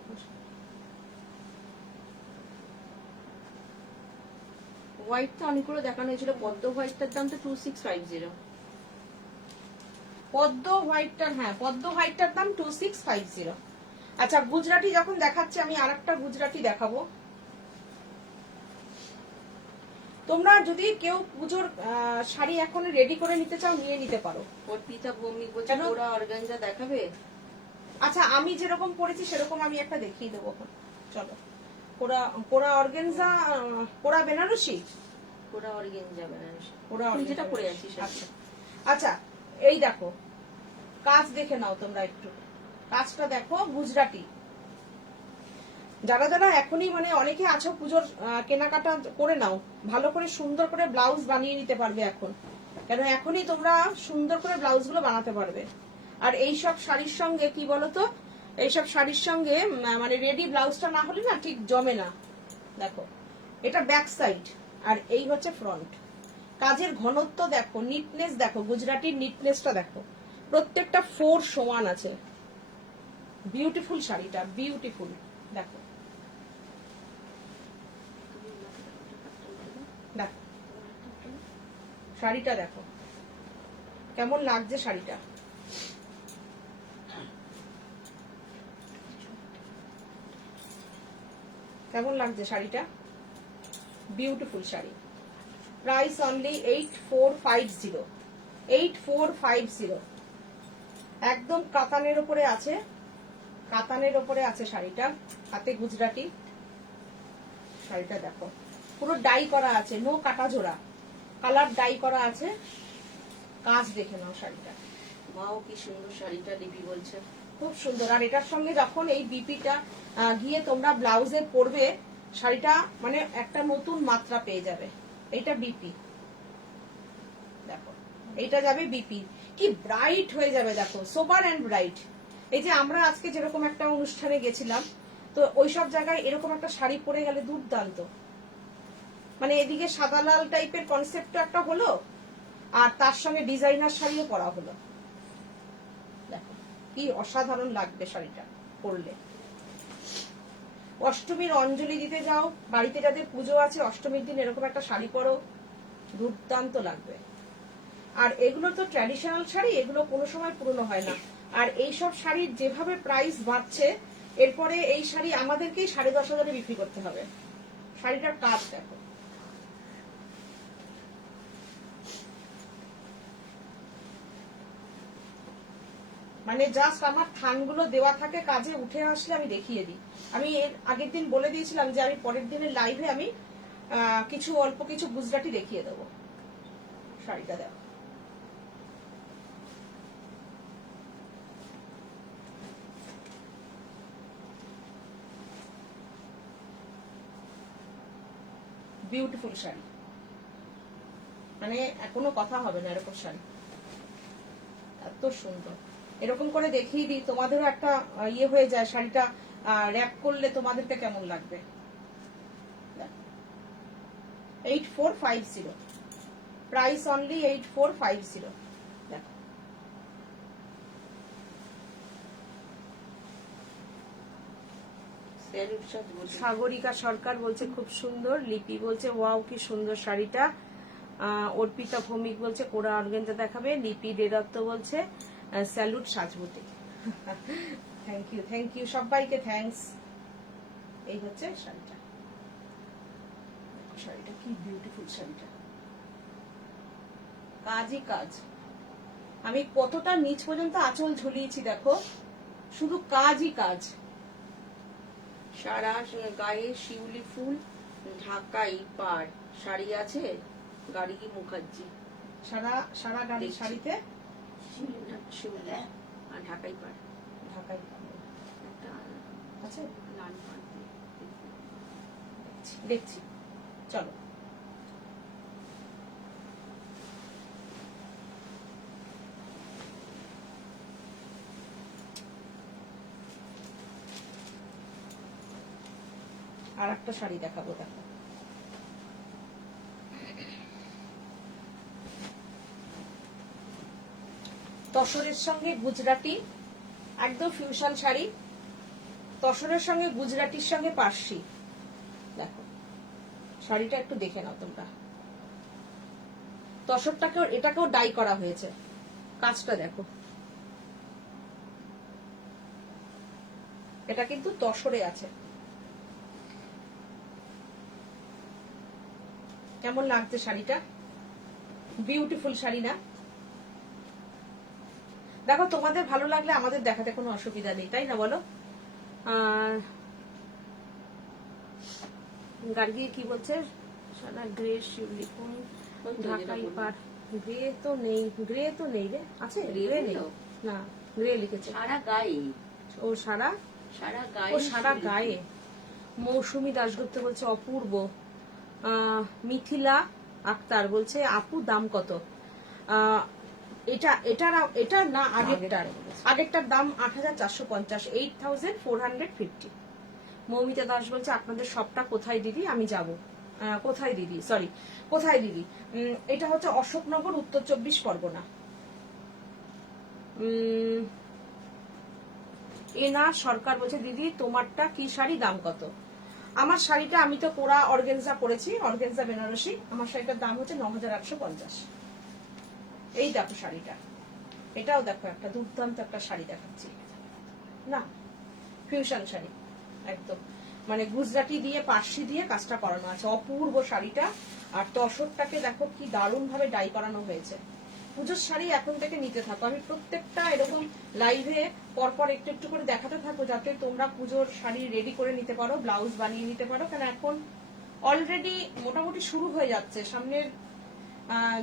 হোয়াইটটা অনেকগুলো দেখানো হয়েছিল, পদ্ম হোয়াইটটার দাম তো 2650। পদ্ম হোয়াইটটার, হ্যাঁ পদ্ম হোয়াইটটার দাম 2650। আচ্ছা, গুজরাটি যখন দেখাচ্ছে আমি আরেকটা গুজরাটি দেখাবো। তোমরা যদি কেউ পুজোর শাড়ি এখন রেডি করে নিতে চাও নিয়ে নিতে পারো। অর্পিতা ভৌমিক বলছে কেন? পুরা অর্গানজা দেখাবে। আচ্ছা, আমি যেরকম পরেছি সেরকম আমি একটা দেখিয়ে দেবো। চলো, কোরা কোরা অর্গেনজা, কোরা বেনারসি, পুরা অর্গানজা বেনারসি। কোরা আমি যেটা অর্গেনজা পরে বেনারসি। আছি আচ্ছা আচ্ছা, এই দেখো কাজ দেখে নাও তোমরা একটু, কাজটা দেখো গুজরাটি। যারা যারা এখনই মানে অনেকে আছো পুজোর কেনাকাটা করে নাও, ভালো করে সুন্দর করে ব্লাউজ বানিয়ে নিতে পারবে এখন, কেন এখনই তোমরা সুন্দর করে ব্লাউজ গুলো বানাতে পারবে। আর এইসব শাড়ির সঙ্গে কি বলতো, এইসব শাড়ির সঙ্গে মানে রেডি ব্লাউজটা না হলে না ঠিক জমে না। দেখো এটা ব্যাক সাইড আর এই হচ্ছে ফ্রন্ট। কাজের ঘনত্ব দেখো, নিটনেস দেখো, গুজরাটির নিটনেসটা দেখো, প্রত্যেকটা ফোর সমান আছে। বিউটিফুল শাড়িটা, বিউটিফুল। দেখো দেখো শাড়িটা দেখো কেমন লাগছে শাড়িটা। কেমন লাগছে শাড়িটা, বিউটিফুল শাড়ি। Price only 8450। 8450 একদম কাতানের উপরে আছে, কাতানের উপরে আছে শাড়িটা, হাতে গুজরাটি। শাড়িটা দেখো পুরো ডাই করা আছে, নো কাটা জোড়া, কালার ডাই করা আছে। কাজ দেখে নাও শাড়িটা, মাও কি সুন্দর শাড়িটা লিপি বলছে। খুব সুন্দর। আর এটার সঙ্গে যখন এই বিপিটা গিয়ে তোমরা ব্লাউজে পরবে, শাড়িটা মানে একটা নতুন মাত্রা পেয়ে যাবে। এইটা বিপি, দেখো এইটা যাবে বিপি, কি ব্রাইট হয়ে যাবে দেখো, সোবার এন্ড ব্রাইট। এই যে আমরা আজকে যেরকম একটা অনুষ্ঠানে গেছিলাম, তো ওইসব জায়গায় এরকম একটা শাড়ি পরে গেলে দুর্দান্ত। মানে এদিকে সাদা লাল টাইপের কনসেপ্ট একটা হলো, আর তার সঙ্গে ডিজাইনার শাড়িও পরা হলো। দেখো কি অসাধারণ লাগবে শাড়িটা পরলে। অষ্টমীর অঞ্জলি দিতে যাও, বাড়িতে যাদের পুজো আছে অষ্টমীর দিন এরকম একটা শাড়ি পরো, দুর্দান্ত লাগবে। আর এগুলো তো ট্র্যাডিশনাল শাড়ি, এগুলো কোনো সময় পুরনো হয় না। আর এইসব শাড়ির যেভাবে প্রাইস বাড়ছে, এরপরে এই শাড়ি আমাদেরকেই 10,500 বিক্রি করতে হবে। শাড়িটার কাজ দেখো, মানে জাস্ট আমার থানগুলো দেওয়া থাকে, কাজে উঠে আসলে আমি দেখিয়ে দিই। আমি এর আগের দিন বলে দিয়েছিলাম যে আমি পরের দিনের লাইভে আমি কিছু অল্প কিছু গুজরাটি দেখিয়ে দেবো। শাড়িটা দেখো, বিউটিফুল শাড়ি, মানে কোনো কথা হবে না এরকম শাড়ি। এত সুন্দর। এরকম করে দেখিয়ে দিই, তোমাদেরও একটা ইয়ে হয়ে যায়, শাড়িটা র্যাপ করলে তোমাদেরকে কেমন লাগবে। 8450, প্রাইস অনলি 8450। দেখো সাগরিকা সরকার বলছে খুব সুন্দর, লিপি বলছে ওয়াও কি সুন্দর শাড়িটা, অর্পিতা ভৌমিক বলছে কোরা অর্গেঞ্জা দেখাবে, লিপি দেদত্ত বলছে স্যালুট সাজবতী। থ্যাংক ইউ সবাইকে, থ্যাঙ্কস। এই হচ্ছে শাড়িটা, শাড়িটা কি বিউটিফুল শাড়িটা, কাজই কাজ। আমি কতটা নিচ পর্যন্ত আঁচল ঝুলিয়েছি দেখো, শুধু কাজই কাজ। সারা গায়ে শিউলি ফুল, ঢাকাই পাড় শাড়ি আছে, গাড়ি মুখার্জি। সারা সারা গাড়ি শাড়িতে শিউলি আর ঢাকাই পাড়, ঢাকাই একটা আছে, লাল পাড় দেখছি। চলো আর একটা শাড়ি দেখাবো, দেখো তসরের সঙ্গে গুজরাটি, একদম ফিউশন শাড়ি, তসরের সঙ্গে গুজরাটির সঙ্গে পার্সি। দেখো শাড়িটা একটু দেখে নাও তোমরা, তসরটাকেও এটাকেও ডাই করা হয়েছে, কাজটা দেখো। এটা কিন্তু তসরে আছে, কেমন লাগছে শাড়িটা, বিউটিফুল শাড়ি না? দেখো তোমাদের ভালো লাগলে আমাদের দেখাতে কোনো অসুবিধা নেই, তাই না বলো? গার্গি কি বলছে, সাদা গ্রে শিউলি ফুল ঢাকাই পাড়, গ্রে তো নেই, গ্রে তো নেই রে, আছে গ্রে নেই না, গ্রে লিখেছে সারা গায়ে, ও সারা, সারা গায়ে, ও সারা গায়ে। মৌসুমী দাশগুপ্ত বলছে অপূর্ব। মিথিলা আক্তার বলছে আপু দাম কত? এটা না আগেরটার দাম 8450, 8450। মৌমিতা দাস বলছে আপনাদের শপটা কোথায় দিদি, আমি যাব। কোথায় দিদি, সরি কোথায় দিদি, এটা হচ্ছে অশোকনগর, উত্তর 24 পরগনা। এনা সরকার বলছে দিদি তোমারটা কি শাড়ি, দাম কত? আমার শাড়িটা, আমি তো কোরা অর্গেনজা পরেছি, অর্গেনজা বেনারসি, আমার শাড়িটার দাম হচ্ছে 9850। এই দেখো শাড়িটা, এটাও দেখো একটা দুর্দান্ত একটা শাড়ি দেখাচ্ছি না, ফিউশন শাড়ি একদম, মানে গুজরাটি দিয়ে পার্সি দিয়ে কাজটা করানো আছে, অপূর্ব শাড়িটা। আর তসরটাকে দেখো কি দারুণ ভাবে ডাই করানো হয়েছে। পুজোর শাড়ি এখন থেকে নিতে থাকো, আমি প্রত্যেকটা এরকম লাইভে পরপর একটু একটু করে দেখাতে থাকো, যাতে তোমরা পুজোর শাড়ি রেডি করে নিতে পারো, ব্লাউজ বানিয়ে নিতে পারো। কারণ এখন অলরেডি মোটামুটি শুরু হয়ে যাচ্ছে, সামনের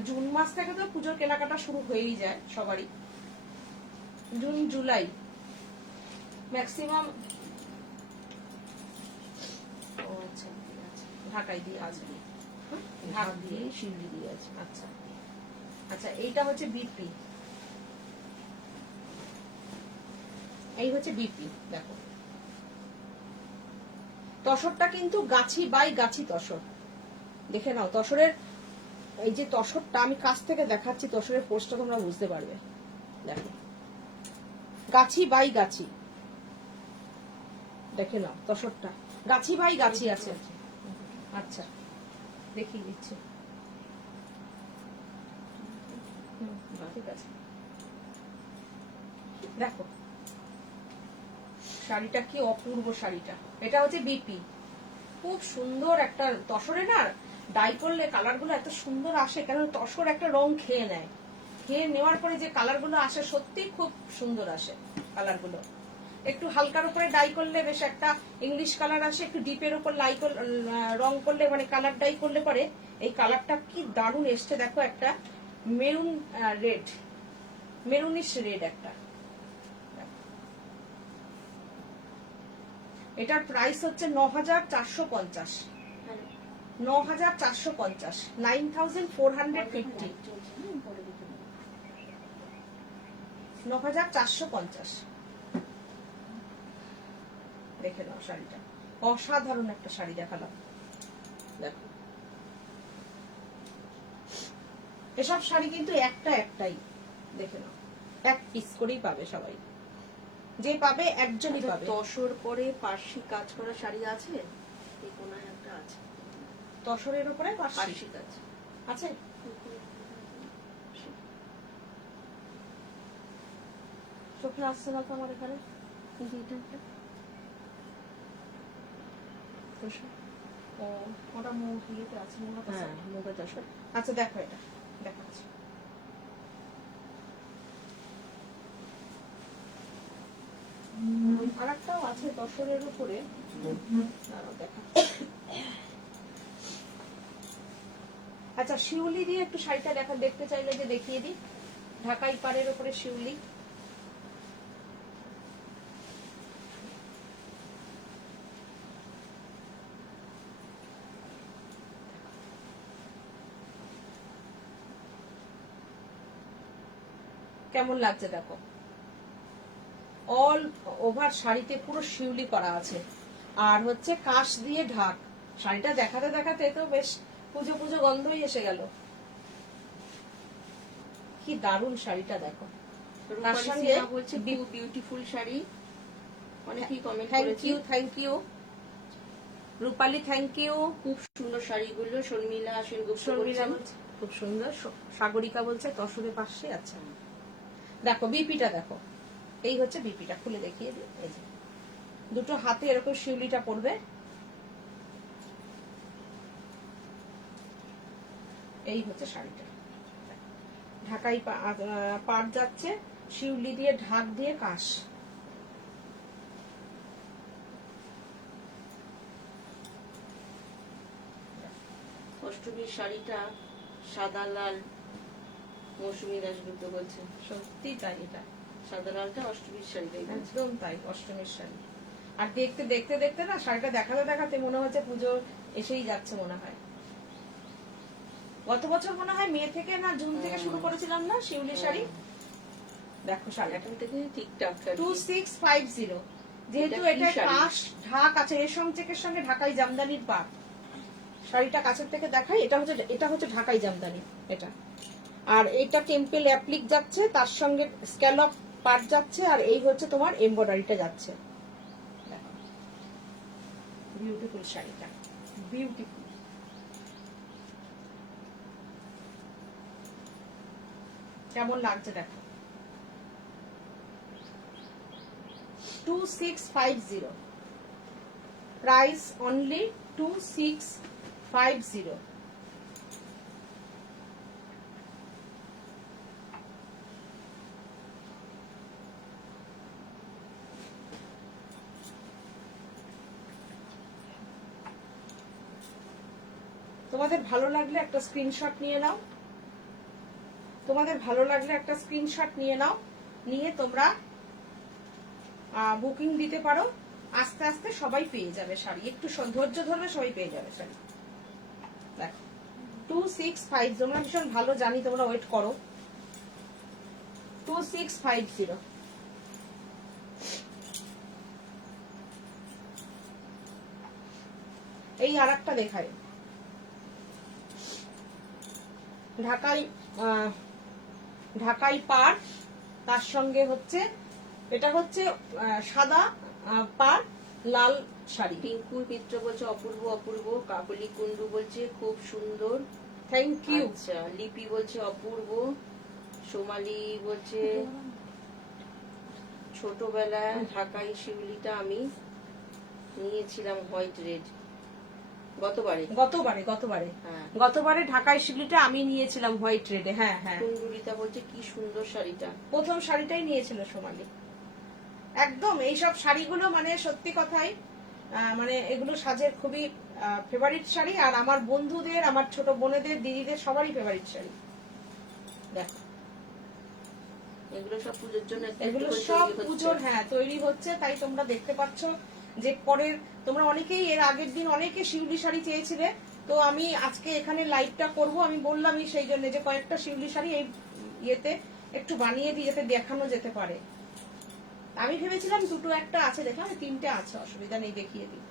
জুন মাস থেকে তো পুজোর কেনাকাটা শুরু হয়েই যায় সবারই, জুন জুলাই ম্যাক্সিমাম। ঢাকাই দিয়ে আছে, ঢাক দিয়ে শিউলি দিয়ে আছে। আচ্ছা আচ্ছা, এইটা হচ্ছে বিপি, এই হচ্ছে বিপি। দেখো তসরটা কিন্তু গাছি বাই গাছি তসর, দেখে নাও তসরের এই যে তসরটা, আমি কাছ থেকে দেখাচ্ছি, তসরের পোস্টটা তোমরা বুঝতে পারবে। দেখো গাছি বাই গাছি, দেখে নাও তসরটা গাছি বাই গাছি আছে। আচ্ছা দেখিয়ে দিচ্ছি, ঠিক আছে। দেখো শাড়িটা কি অপূর্ব শাড়িটা, এটা হচ্ছে বিপি, খুব সুন্দর একটা তসরে না ডাই করলে কালার গুলো এত সুন্দর আসে, কারণ তসর একটা রং খেয়ে নেয়, খেয়ে নেওয়ার পরে যে কালার গুলো আসে সত্যি খুব সুন্দর আসে কালার গুলো। একটু হালকার উপরে ডাই করলে বেশ একটা ইংলিশ কালার আসে, একটু ডিপের উপর রং করলে মানে কালার ডাই করলে পরে এই কালারটা কি দারুণ এসছে। দেখো একটা মেরুন রেড, মেরুনিশ রেড একটা, এটার প্রাইস হচ্ছে 9450, 9450, 9450। 9,450। দেখে নাও শাড়িটা, অসাধারণ একটা শাড়ি দেখালাম। দেখো এসব শাড়ি কিন্তু একটাই, দেখে নাও, এক পিস করেই পাবে সবাই, যে পাবে একজনই পাবে। তসর পরে পার্সি কাজ করা শাড়ি আছে, এই কোনায় একটা আছে, তসরের উপরে পার্সি কাজ আছে। চোখে আসছে না তো আমার এখানে। ও ওটা ইয়েতে আছে, হ্যাঁ মুগা তসর। আচ্ছা দেখো এটা দেখাচ্ছি। আর একটাও আছে তসরের উপরে, দাঁড়াও দেখাচ্ছি। আচ্ছা শিউলি দিয়ে একটু শাড়িটা দেখতে চাইলে যে দেখিয়ে দিই। ঢাকাই পাড়ের উপরে শিউলি, কেমন লাগছে দেখো। অল ওভার শাড়িতে পুরো শিউলি করা আছে, আর হচ্ছে কাশ দিয়ে ঢাক। শাড়িটা দেখাতে দেখাতে তো বেশ পুজো পুজো গন্ধই এসে গেল। কি দারুণ শাড়িটা দেখো। তার সঙ্গে বলছে খুব বিউটিফুল শাড়ি, অনেকেই কমেন্ট থ্যাংক করেছে। You, thank you Rupali, thank you. খুব সুন্দর শাড়িগুলো। শর্মিলা সেনগুপ্ত শর্মিলা বলছেন। বলছে খুব সুন্দর। সাগরিকা বলছে তসরের পাশে। আচ্ছা দেখো বিপিটা দেখো, এই হচ্ছে বিপিটা, খুলে দেখিয়ে দিই। এই যে দুটো হাতে এরকম শিউলিটা পড়বে, এই হচ্ছে শাড়িটা। ঢাকাই পাড় যাচ্ছে, শিউলি দিয়ে ঢাক দিয়ে কাশ। অষ্টমীর শাড়িটা সাদা লাল, মৌসুমী দাশগুপ্ত বলছেন। সত্যি তাই, এটা সাদা লালটা অষ্টমীর শাড়ি, তাই না? একদম তাই, অষ্টমীর শাড়ি। আর দেখতে দেখতে দেখতে না শাড়িটা দেখাতে দেখাতে মনে হচ্ছে পুজো এসেই যাচ্ছে মনে হয়। গত বছর মনে হয় মে থেকে না জুন থেকে শুরু করেছিলাম না শিউলি শাড়ি। দেখো শাড়ি এখন থেকে ঠিকঠাক। 2650, যেহেতু এটা কি এটা শাড়ি? কাশ ঢাক আছে, রেশম চেকের সঙ্গে ঢাকাই জামদানির পাট। শাড়িটা কাছের থেকে দেখাই, এটা হচ্ছে ঢাকাই জামদানি এটা। আর এটা টেম্পল অ্যাপ্লিক যাচ্ছে, তার সঙ্গে স্ক্যালপ পাট যাচ্ছে, আর এই হচ্ছে তোমার এমব্রয়ডারিটা যাচ্ছে। বিউটিফুল শাড়িটা, বিউটিফুল। কেমন লাগছে দেখো। 2650, প্রাইস অনলি 2650। তোমাদের ভালো লাগলে একটা স্ক্রিনশট নিয়ে নাও, তোমাদের ভালো লাগলে একটা স্ক্রিনশট নিয়ে নাও, নিয়ে তোমরা বুকিং দিতে পারো। আস্তে আস্তে সবাই পেয়ে যাবে শাড়ি, একটু ধৈর্য ধরবে, সবাই পেয়ে যাবে শাড়ি। দেখো 2650, তোমরা ভীষণ ভালো জানি তোমরা ওয়েট করো। 2650। এই আর একটা দেখায়, ঢাকাই পাড়, তার সঙ্গে হচ্ছে এটা হচ্ছে সাদা পাড় লাল শাড়ি। টিঙ্কুর মিত্র বলছে অপূর্ব অপূর্ব। কাকলি কুন্ডু বলছে খুব সুন্দর, থ্যাংক ইউ। আচ্ছা লিপি বলছে অপূর্ব। সোমালি বলছে ছোটবেলায় ঢাকাই শিউলিটা আমি নিয়েছিলাম হোয়াইট রেড গতবারে। হ্যাঁ গতবারে ঢাকায় শিউলিটা আমি নিয়েছিলাম হোয়াইট রেডে। হ্যাঁ হ্যাঁ, কুন্ডুরিতা বলছে কি সুন্দর শাড়িটা। প্রথম শাড়িটাই নিয়েছিল সোমালি। একদম এইসব শাড়িগুলো মানে সত্যি কথাই, মানে এগুলো সাজের খুবই ফেভারিট শাড়ি, আর আমার বন্ধুদের, আমার ছোট বোনেদের, দিদিদের সবারই ফেভারিট শাড়ি। দেখো এগুলো সব পুজোর জন্য, এগুলো সব পুজোর হ্যাঁ তৈরি হচ্ছে, তাই তোমরা দেখতে পাচ্ছ যে পরের, তোমরা অনেকেই এর আগের দিন অনেকে শিউলি শাড়ি চেয়েছিলে, তো আমি আজকে এখানে লাইভটা করব, আমি বললামই সেই জন্য যে কয়েকটা শিউলি শাড়ি এই ইয়েতে একটু বানিয়ে দিই যাতে দেখানো যেতে পারে। আমি ভেবেছিলাম দুটো একটা আছে, দেখলাম তিনটে আছে, অসুবিধা নেই, দেখিয়ে দিই।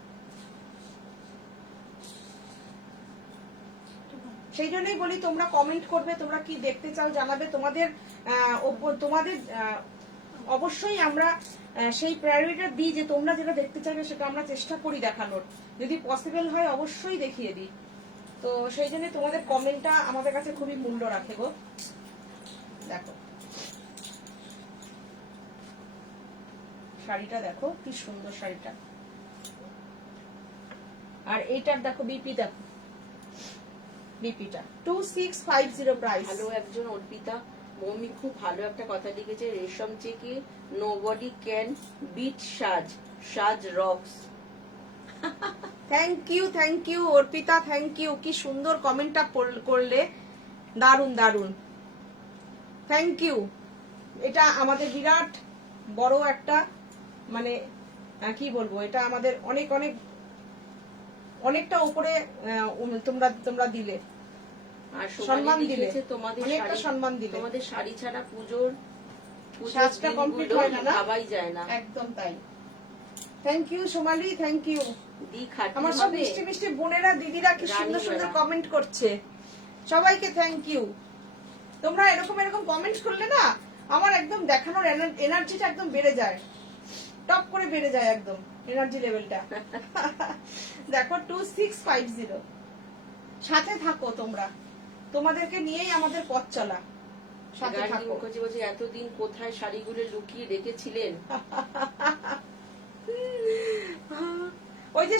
সেই জন্যই বলি তোমরা কমেন্ট করবে, তোমরা কি দেখতে চাও জানাবে। তোমাদের অবশ্যই আমরা সেই প্রায়োরিটি দিই যে তোমরা যেটা দেখতে চাইবে সেটা আমরা চেষ্টা করি দেখানোর, যদি পসিবল হয় অবশ্যই দেখিয়ে দিই। তো সেই জন্য তোমাদের কমেন্টটা আমাদের কাছে খুবই মূল্য রাখে গো। দেখো শাড়িটা, দেখো কি সুন্দর শাড়িটা। আর এইটার দেখো বিপি, দেখো বিপিটা 2650 প্রাইস। ভালো একজন অর্পিতা মৌমি খুব ভালো একটা কথা লিখেছে, রেশম চেকে nobody can beat Saaj, Saaj rocks. Thank you Arpita, thank you. কি সুন্দর কমেন্টটা করলে, দারুন দারুন, থ্যাংক ইউ। এটা আমাদের বিরাট বড় একটা, মানে কি বলবো, এটা আমাদের অনেক অনেক অনেকটা উপরে তোমরা দিলে, আর সম্মান দিলে, লিখেছে তোমাদের অনেকটা শাড়ি, সম্মান দিলে। তোমাদের শাড়ি ছাড়া পুজোর সাজটা কমপ্লিট হয় না, ভাবাই যায় না। একদম তাই। Thank you Somali, thank you. দি খাটি আমার সব হবে মিষ্টি মিষ্টি বোনেরা, দিদিরা কি সুন্দর সুন্দর কমেন্ট করছে, সবাইকে থ্যাংক ইউ। তোমরা এরকম এরকম কমেন্ট করলে না আমার একদম দেখানোর এনার্জিটা একদম বেড়ে যায়, টপ করে বেড়ে যায় একদম এনার্জি লেভেলটা। দেখো 2650, সাথে থাকো তোমরা, তোমাদেরকে নিয়েই আমাদের পথ চলা, সাথে গার্গী থাকো। মুখার্জি বলছে এতদিন কোথায় শাড়িগুলো লুকিয়ে রেখেছিলেন? ওই যে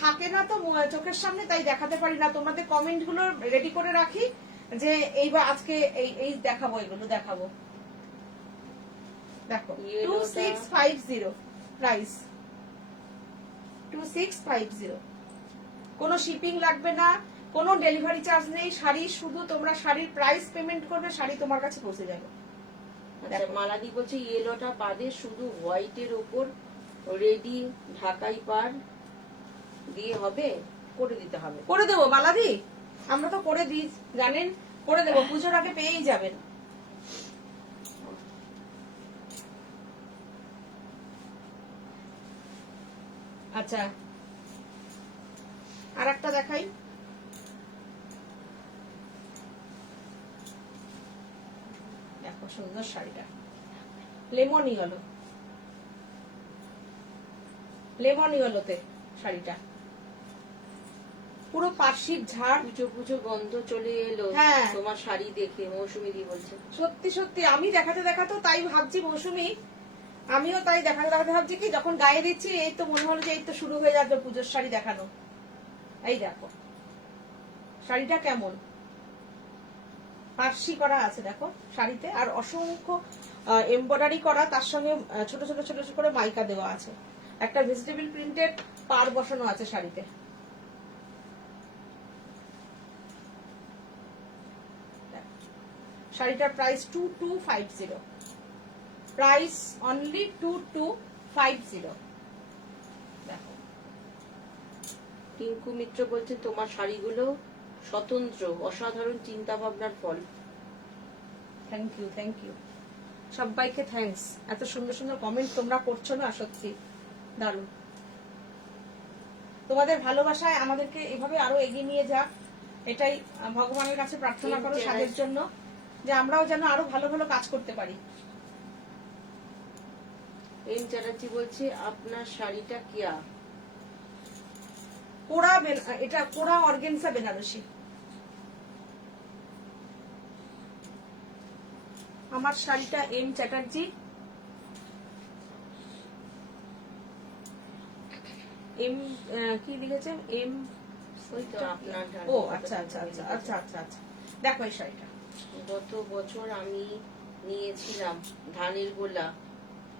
থাকে না তো চোখের সামনে, তাই দেখাতে পারি না। তোমাদের কমেন্ট গুলো রেডি করে রাখি যে এইবার আজকে এই দেখাবো, এগুলো দেখাবো। দেখো 2650 প্রাইস, 2650। কোনো শিপিং লাগবে না, কোনো ডেলিভারি চার্জ নেই। শাড়ি শুধু তোমরা শাড়ির প্রাইস পেমেন্ট করবে, শাড়ি তোমার কাছে পৌঁছে যাবে। আচ্ছা, মালাদি বলছে ইয়েলোটা বাদে শুধু হোয়াইটের উপর রেডি ঢাকাই পার দিয়ে হবে, করে দিতে হবে। করে দেবো মালাদি, আমরা তো করে দিই জানেন, করে দেবো, পুজোর আগে পেয়েই যাবেন। আচ্ছা, আর একটা দেখাই। দেখো সুন্দর শাড়িটা, লেমন ইয়েলো, লেমন ইয়েলোতে শাড়িটা, পুরো পার্শির ঝাড়। পুজো পুজো গন্ধ চলে এলো হ্যাঁ। তোমার শাড়ি দেখে, মৌসুমী দি বলছে। সত্যি সত্যি আমি দেখাতে দেখাতে তাই ভাবছি মৌসুমী, আমিও তাই দেখাতে দেখাতে ভাবছি কি যখন গায়ে দিচ্ছি এই তো মনে হলো যে এই তো শুরু হয়ে যাবে পুজোর শাড়ি দেখানো। এই দেখো শাড়িটা কেমন, পার্সি করা আছে দেখো শাড়িতে, আর অসংখ্য এমব্রয়ডারি করা, তার সঙ্গে ছোট ছোট ছোট ছোট করে মাইকা দেওয়া আছে, একটা ভেজিটেবল প্রিন্টেড পার বসানো আছে শাড়িতে। শাড়িটার প্রাইস 2250, প্রাইস অনলি 2250। দেখো টিঙ্কু মিত্র বলছে তোমার শাড়িগুলো স্বতন্ত্র, অসাধারণ চিন্তা ভাবনার ফল। থ্যাংক ইউ সবাইকে, থ্যাঙ্কস। এত সুন্দর সুন্দর কমেন্ট তোমরা করছো না, সত্যি দারুণ। তোমাদের ভালোবাসায় আমাদেরকে এভাবে আরো এগিয়ে নিয়ে যাক, এটাই ভগবানের কাছে প্রার্থনা করো সাদের জন্য, যে আমরাও যেন আরো ভালো ভালো কাজ করতে পারি। এম চ্যাটার্জি বলছে আপনার শাড়িটা কিয়া? এটা কোরা অর্গেনজা বেনারসি। আমার শাড়িটা এম চ্যাটার্জি, এম কি লিখেছে এম, ওই তো আপনার। ও আচ্ছা আচ্ছা আচ্ছা আচ্ছা আচ্ছা আচ্ছা। দেখো এই শাড়িটা গত বছর আমি নিয়েছিলাম ধানের গোলা,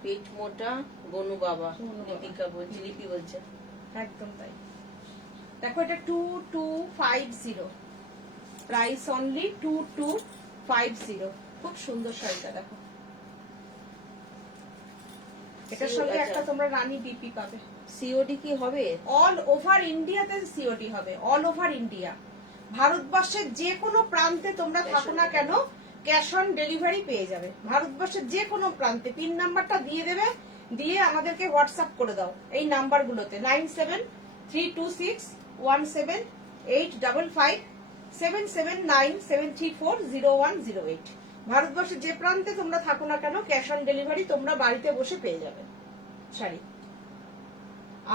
পেট মোটা গনু বাবা। লিপিকা বলছে, লিপি বলছে একদম তাই। দেখো এটা 2250, প্রাইস অনলি 2250। খুব সুন্দর শাড়িটা দেখো, এটার সঙ্গে একটা তোমরা রানী বিপি পাবে। সিওডি কি হবে? অল ওভার ইন্ডিয়াতে সিওডি হবে, অল ওভার ইন্ডিয়া। ভারতবর্ষের যে কোনো প্রান্তে তোমরা থাকো না কেন, ক্যাশ অন ডেলিভারি পেয়ে যাবে ভারতবর্ষের যে কোনো প্রান্তে। পিন নাম্বারটা দিয়ে দেবে, দিয়ে আমাদেরকে হোয়াটসঅ্যাপ করে দাও এই নাম্বারগুলোতে 9732617855 7797340108। ভারতবর্ষের যে প্রান্তে তোমরা থাকো না কেন ক্যাশ অন ডেলিভারি তোমরা বাড়িতে বসে পেয়ে যাবে শাড়ি,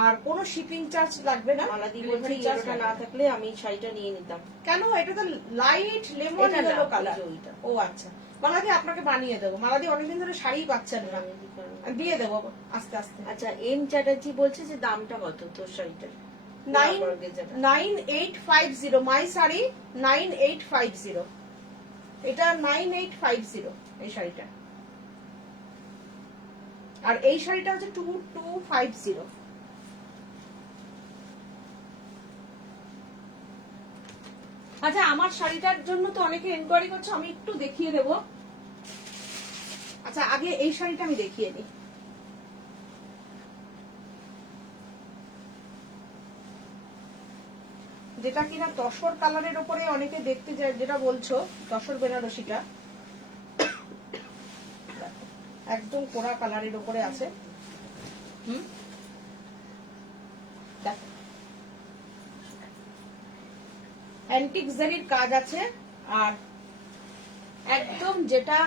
আর কোনো শিপিং চার্জ লাগবে না। মালাদি বলছে ইয়েলোটা না থাকলে আমি শাড়িটা নিয়ে নিতাম। কেন? এটা তো লাইট লেমন ইয়েলো কালার। ও আচ্ছা, মালাদি আপনাকে বানিয়ে দেবো। মালাদি অনেকদিন ধরে শাড়ি পাচ্ছেন না, দিয়ে দেবো আস্তে আস্তে। আচ্ছা, এম চ্যাটার্জি বলছে যে দামটা কত তোর শাড়িটার? 9850 মাই শাড়ি 9850, এটা 9850 এই শাড়িটা, আর এই শাড়িটা হচ্ছে 2250। আচ্ছা, আমার শাড়িটার জন্য তো অনেকে এনকোয়ারি করছে, আমি একটু দেখিয়ে দেব। আচ্ছা, আগে এই শাড়িটা আমি দেখিয়ে দিই। যেটা কিনা তসর কালারের উপরে অনেকে দেখতে যায়, যেটা বলছো তসর বেনারসিটা একদম কোরা কালারের উপরে আছে। দেখো, অ্যান্টিক জারির কাজ আছে, আর একদম যেটা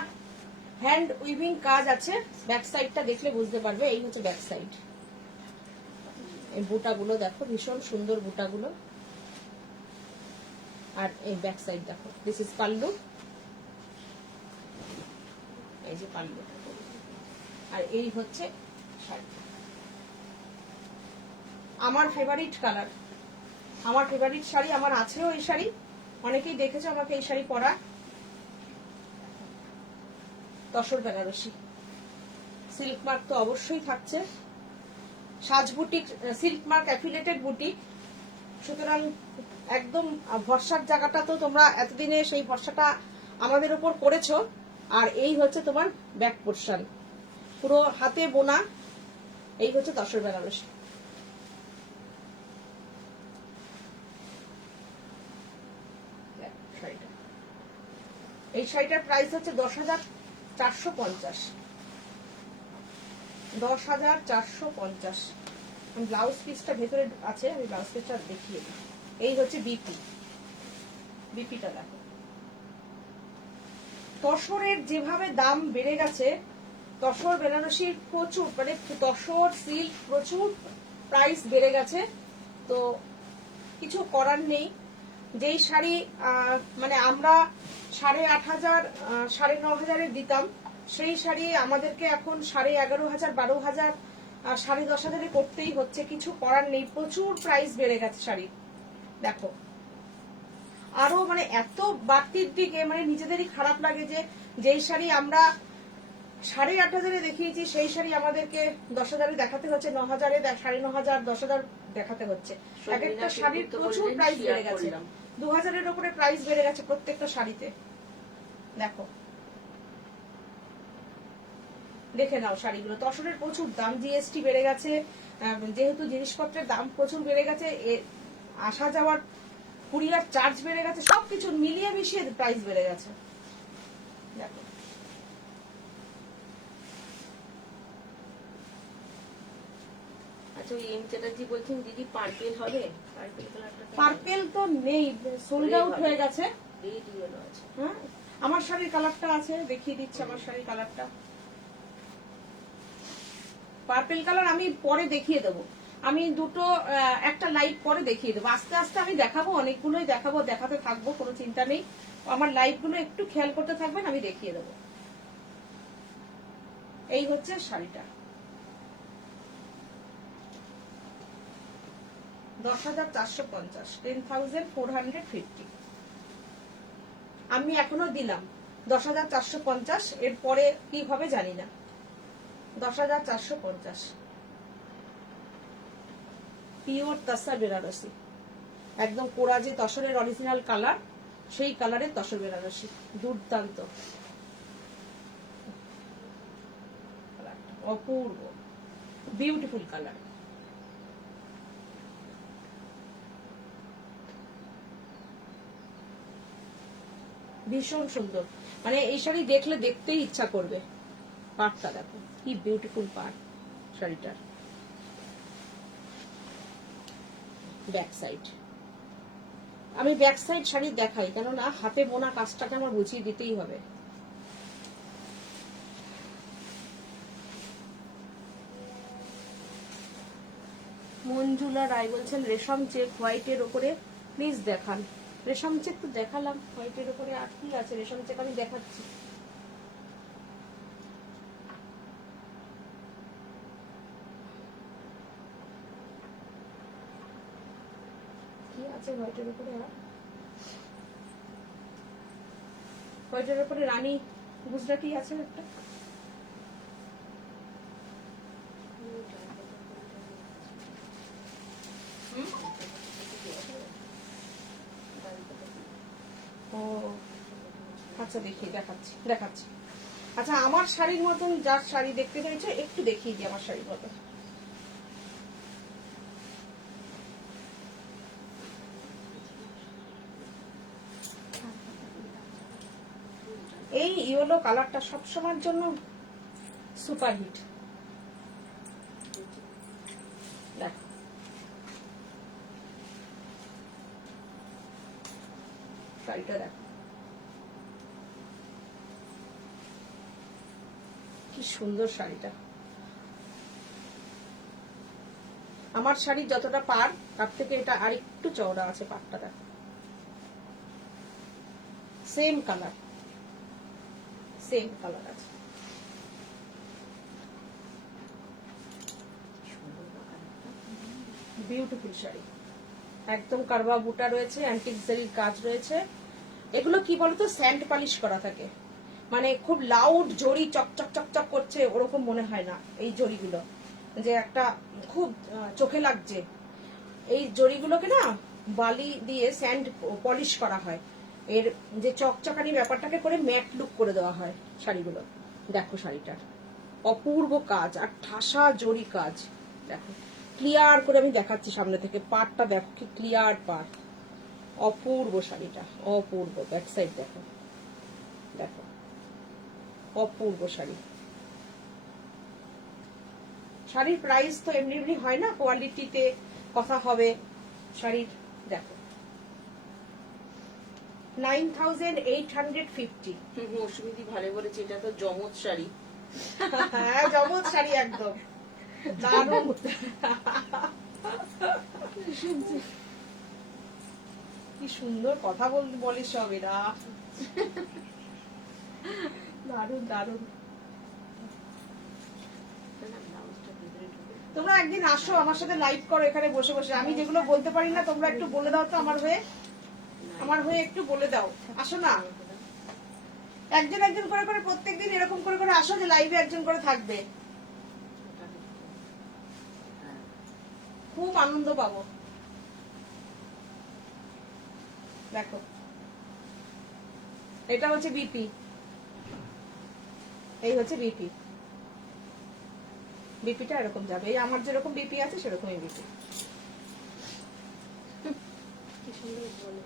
হ্যান্ড উইভিং কাজ আছে। ব্যাক সাইডটা দেখলে বুঝতে পারবে, এই হচ্ছে ব্যাক সাইড। এই বুটাগুলো দেখো, ভীষণ সুন্দর বুটাগুলো, আর এই ব্যাক সাইড দেখো। দিস ইজ পাল্লু, এই যে পাল্লু, আর এই হচ্ছে শাড়ি। আমার ফেভারিট কালার, আমার ফেভারিট শাড়ি, আমার আছেও এই শাড়ি, অনেকেই দেখেছো আমাকে এই শাড়ি পরা। তসর বেনারসি, সিল্ক মার্ক তো অবশ্যই থাকছে, সাজ boutique, silk mark affiliated boutique, সুতরাং একদম ভরসার জায়গাটা তো তোমরা এতদিনে সেই ভরসাটা আমাদের উপর করেছো। আর এই হচ্ছে তোমার ব্যাক পোর্শন, পুরো হাতে বোনা, এই হচ্ছে তসর বেনারসি। এই শাড়িটার প্রাইস হচ্ছে 10,450। 10,450। ব্লাউজ পিসটা ভেতরে আছে, আমি ব্লাউজ পিসটা দেখিয়ে দিই। এই হচ্ছে বিপি, বিপিটা দেখো। তসরের যেভাবে দাম বেড়ে গেছে, তসর বেনারসির প্রচুর, মানে তসর সিল্ক প্রচুর প্রাইস বেড়ে গেছে, তো কিছু করার নেই। যেই শাড়ি মানে আমরা 8,500 9,500 দিতাম, সেই শাড়ি আমাদেরকে এখন 11,500 12,000 10,500 করতেই হচ্ছে, কিছু করার নেই, প্রচুর প্রাইস বেড়ে গেছে শাড়ি। দেখো, আরো মানে এত বাড়তির দিকে, মানে নিজেদেরই খারাপ লাগে যে যেই শাড়ি আমরা 8,500 দেখিয়েছি, সেই শাড়ি আমাদেরকে 10,000 দেখাতে হচ্ছে, 9,000, 9,500, 10,000 দেখাতে হচ্ছে। এক একটা শাড়ির প্রচুর প্রাইস বেড়ে গেছে, 2,000-এর উপরে প্রাইস বেড়ে গেছে প্রত্যেকটা শাড়িতে। দেখো, দেখে নাও শাড়িগুলো। তসরের প্রচুর দাম, জিএসটি বেড়ে গেছে, যেহেতু জিনিসপত্রের দাম প্রচুর বেড়ে গেছে, আসা যাওয়ার কুরিয়ার চার্জ বেড়ে গেছে, সবকিছু মিলিয়ে মিশিয়ে প্রাইস বেড়ে গেছে। দেখো, আচ্ছা, ওই এম চ্যাটার্জি বলছেন দিদি পার্পেল হবে? পার্পেল কালারটা পার্পেল তো নেই, সোল্ড আউট হয়ে গেছে। রেড ইয়েলো আছে। হ্যাঁ, আমার শাড়ির কালারটা আছে, দেখিয়ে দিচ্ছি আমার শাড়ির কালারটা। পার্পেল কালার আমি পরে দেখিয়ে দেবো, আমি দুটো একটা লাইভ পরে দেখিয়ে দেবো। আস্তে আস্তে আমি দেখাবো, অনেকগুলোই দেখাবো, দেখাতে থাকবো, কোনো চিন্তা নেই। আমার লাইভ গুলো একটু খেয়াল করতে থাকবেন, আমি দেখিয়ে দেবো। এই হচ্ছে শাড়িটা, 10,450, 10,450। আমি এখনো দিলাম 10,450, এর পরে কি হবে জানি না। 10,450, পিওর তসর বেনারসি, একদম কোরা যে তসরের অরিজিনাল কালার, সেই কালারের তসর বেনারসি, দুর্দান্ত, অপূর্ব, বিউটিফুল কালার। ভীষণ সুন্দর, মানে এই শাড়ি দেখলে দেখতেই ইচ্ছা করবে। পাড়টা দেখো কি বিউটিফুল পাড় শাড়িটার। ব্যাক সাইড, আমি ব্যাক সাইড শাড়ি দেখাই কেননা হাতে বোনা কাজটাকে আমার বুঝিয়ে দিতেই হবে। মঞ্জুলা রায় বলছেন রেশম চেক হোয়াইটের ওপরে প্লিজ দেখান। রেশম চেক তো দেখালাম, হোয়াইটের ওপরে আর কি আছে রেশম চেক আমি দেখাচ্ছি। কি আছে হোয়াইটের উপরে? আর হোয়াইটের উপরে রানী গুজরাটি আছে একটা। ও আচ্ছা দেখি, দেখাচ্ছি দেখাচ্ছি। আচ্ছা আমার শাড়ির মতন যার শাড়ি দেখতে চাইছো একটু দেখিয়ে দিই আমার শাড়ির মতন। এই ইয়েলো কালারটা সবসময়ের জন্য সুপার হিট। দেখো শাড়িটা দেখো কি সুন্দর শাড়িটা। আমার শাড়ির যতটা পার তার থেকে এটা আরেকটু চওড়া আছে পাটটা। দেখো সেম কালার, সেম কালার আছে। বিউটিফুল শাড়ি, একদম কারবা বুটা রয়েছে, অ্যান্টিক জারির কাজ রয়েছে। এগুলো কি বলতো স্যান্ড পালিশ করা থাকে, মানে খুব লাউড জড়ি চকচক চকচক করছে ওরকম মনে হয় না। এই জড়িগুলো যে একটা খুব চোখে লাগছে, এই জড়িগুলোকে না বালি দিয়ে স্যান্ড পলিশ করা হয়, এর যে চকচকানি ব্যাপারটাকে করে ম্যাট লুক করে দেওয়া হয় শাড়িগুলো। দেখো শাড়িটার অপূর্ব কাজ আর ঠাসা জড়ি কাজ। দেখো ক্লিয়ার করে আমি দেখাচ্ছি সামনে থেকে, পাড়টা দেখো কি ক্লিয়ার পাড়, অপূর্ব শাড়িটা অপূর্ব। ব্যাক সাইড দেখো, দেখো অপূর্ব শাড়ি। শাড়ির প্রাইস তো এমনি এমনি হয় না, কোয়ালিটিতে কথা হবে শাড়ির। দেখো 9850। মৌসুমীদি ভালো বলেছে, এটা তো জমজ শাড়ি। হ্যাঁ জমজ শাড়ি একদম দারুণ। কি সুন্দর কথা বলিস সব এরা, দারুণ দারুণ। তোমরা একদিন আসো আমার সাথে লাইভ করো এখানে বসে বসে, আমি যেগুলো বলতে পারি না তোমরা একটু বলে দাও তো আমার হয়ে, আমার হয়ে একটু বলে দাও। আসো না একজন একজন করে করে প্রত্যেকদিন এরকম করে করে আসো যে লাইভে একজন করে থাকবে, খুব আনন্দ পাবো। দেখো এটা হচ্ছে বিপি, এই হচ্ছে বিপি। বিপিটা এরকম যাবে, এই আমার যেরকম বিপি আছে সেরকমই বিপি। কি সুন্দর বলে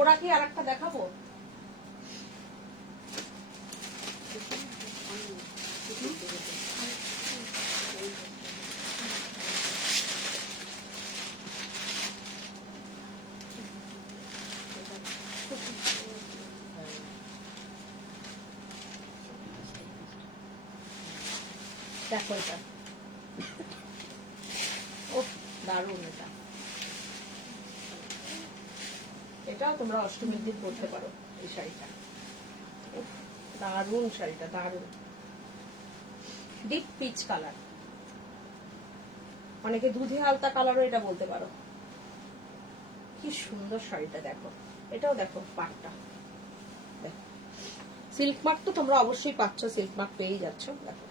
ওরা কি আর একটা দেখাবো? দেখো এটা, ও দারুণ। এটা এটাও তোমরা অষ্টমীর দিন পরতে পারো এই শাড়িটা, দারুণ শাড়িটা দারুণ। ডিপ পিচ কালার, অনেকে দুধে আলতা কালারও এটা বলতে পারো। কি সুন্দর শাড়িটা দেখো, এটাও দেখো পাটটা দেখো। সিল্ক মার্ক তো তোমরা অবশ্যই পাচ্ছ, সিল্ক মার্ক পেয়েই যাচ্ছ। দেখো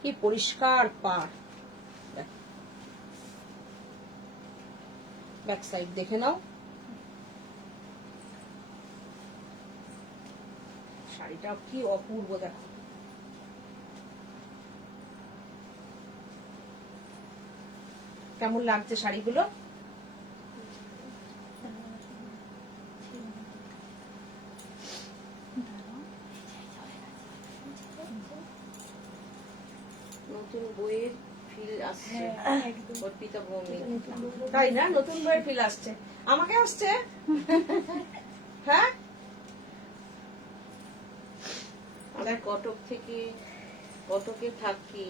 কি পরিষ্কার পাড়। দেখো ব্যাক সাইড দেখে নাও, শাড়িটা কি অপূর্ব। দেখো কেমন লাগছে শাড়িগুলো, নতুন বইয়ের ফিল আসছে অর্পিতা ভৌমিক। তাই না, নতুন বইয়ের ফিল আসছে, আমাকে আসছে। হ্যাঁ, আমি কটকে থাকি,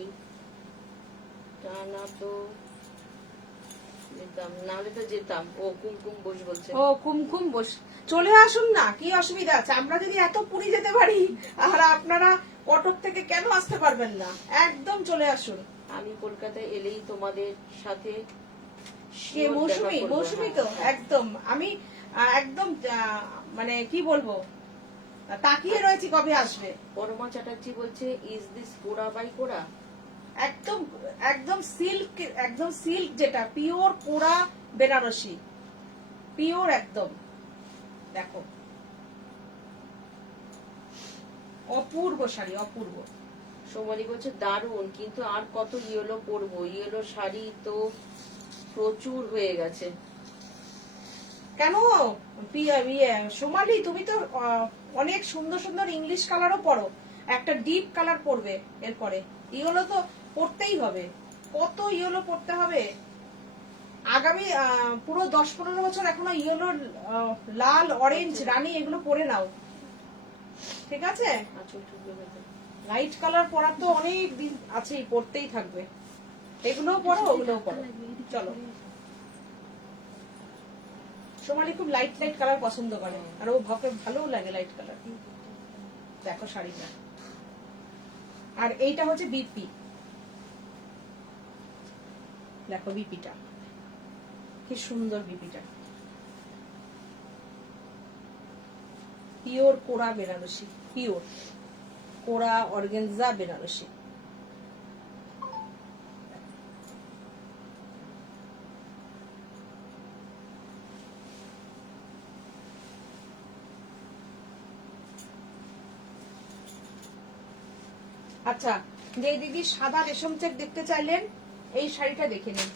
তা না তো যেতাম, নাহলে তো যেতাম। ও কুমকুম বোস বলছে। ও কুমকুম বোস, চলে আসুন না, কি অসুবিধা আছে? আমরা যদি এত পুরী যেতে পারি, আর আপনারা কটক থেকে কেন আসতে পারবেন না? একদম চলে আসুন। আমি কলকাতায় এলেই তোমাদের সাথে কে, sure মৌসুমী? দেখা করবো। মৌসুমী তো হ্যাঁ। একদম, আমি একদম মানে কি বলবো, তাকিয়ে রয়েছি কবে আসবে। পরমা চ্যাটার্জি বলছে, ইজ দিস কোরা বাই কোরা? একদম একদম সিল্ক, একদম সিল্ক, যেটা পিওর কোরা বেনারসি, পিওর একদম। দেখো, অপূর্ব শাড়ি, অপূর্ব। সোমালি বলছে দারুন, কিন্তু আর কত ইয়েলো পরবো? ইয়েলো শাড়ি তো প্রচুর হয়ে গেছে। কেন সোমালি, তুমি তো অনেক সুন্দর সুন্দর ইংলিশ কালারও পরো, একটা ডিপ কালার পরবে এরপরে। ইয়েলো তো পরতেই হবে, কত ইয়েলো পরতে হবে? আগামী পুরো 10-15 বছর এখনো ইয়েলো, লাল, অরেঞ্জ, রানী এগুলো পরে নাও, ঠিক আছে? আঁচল ঠুকলো ভেতরে। লাইট কালার পরার তো অনেক দিন আছেই, পরতেই থাকবে। এগুলোও পরো, ওগুলোও পরো। চলো, সোমালি খুব লাইট লাইট কালার পছন্দ করে, আর ও ভাবে ভালোও লাগে লাইট কালার। দেখো শাড়িটা, আর এইটা হচ্ছে বিপি। দেখো বিপিটা কি সুন্দর, বিপিটা পিওর কোরা বেনারসি, পিওর কোরা অর্গেনজা বেনারসি। আচ্ছা, যে দিদি সাদা রেশম চেক দেখতে চাইলেন, এই শাড়িটা দেখে নিন।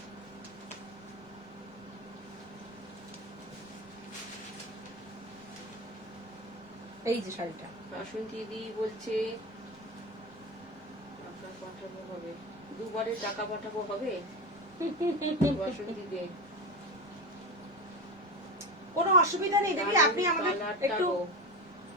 এই যে শাড়িটা, বাসন্তী দিদি বলছে টাকা পাঠাবো হবে, দুবারে টাকা পাঠাবো হবে? বাসন্তী দি কোনো অসুবিধা নেই দিদি, আপনি আমাদের একটু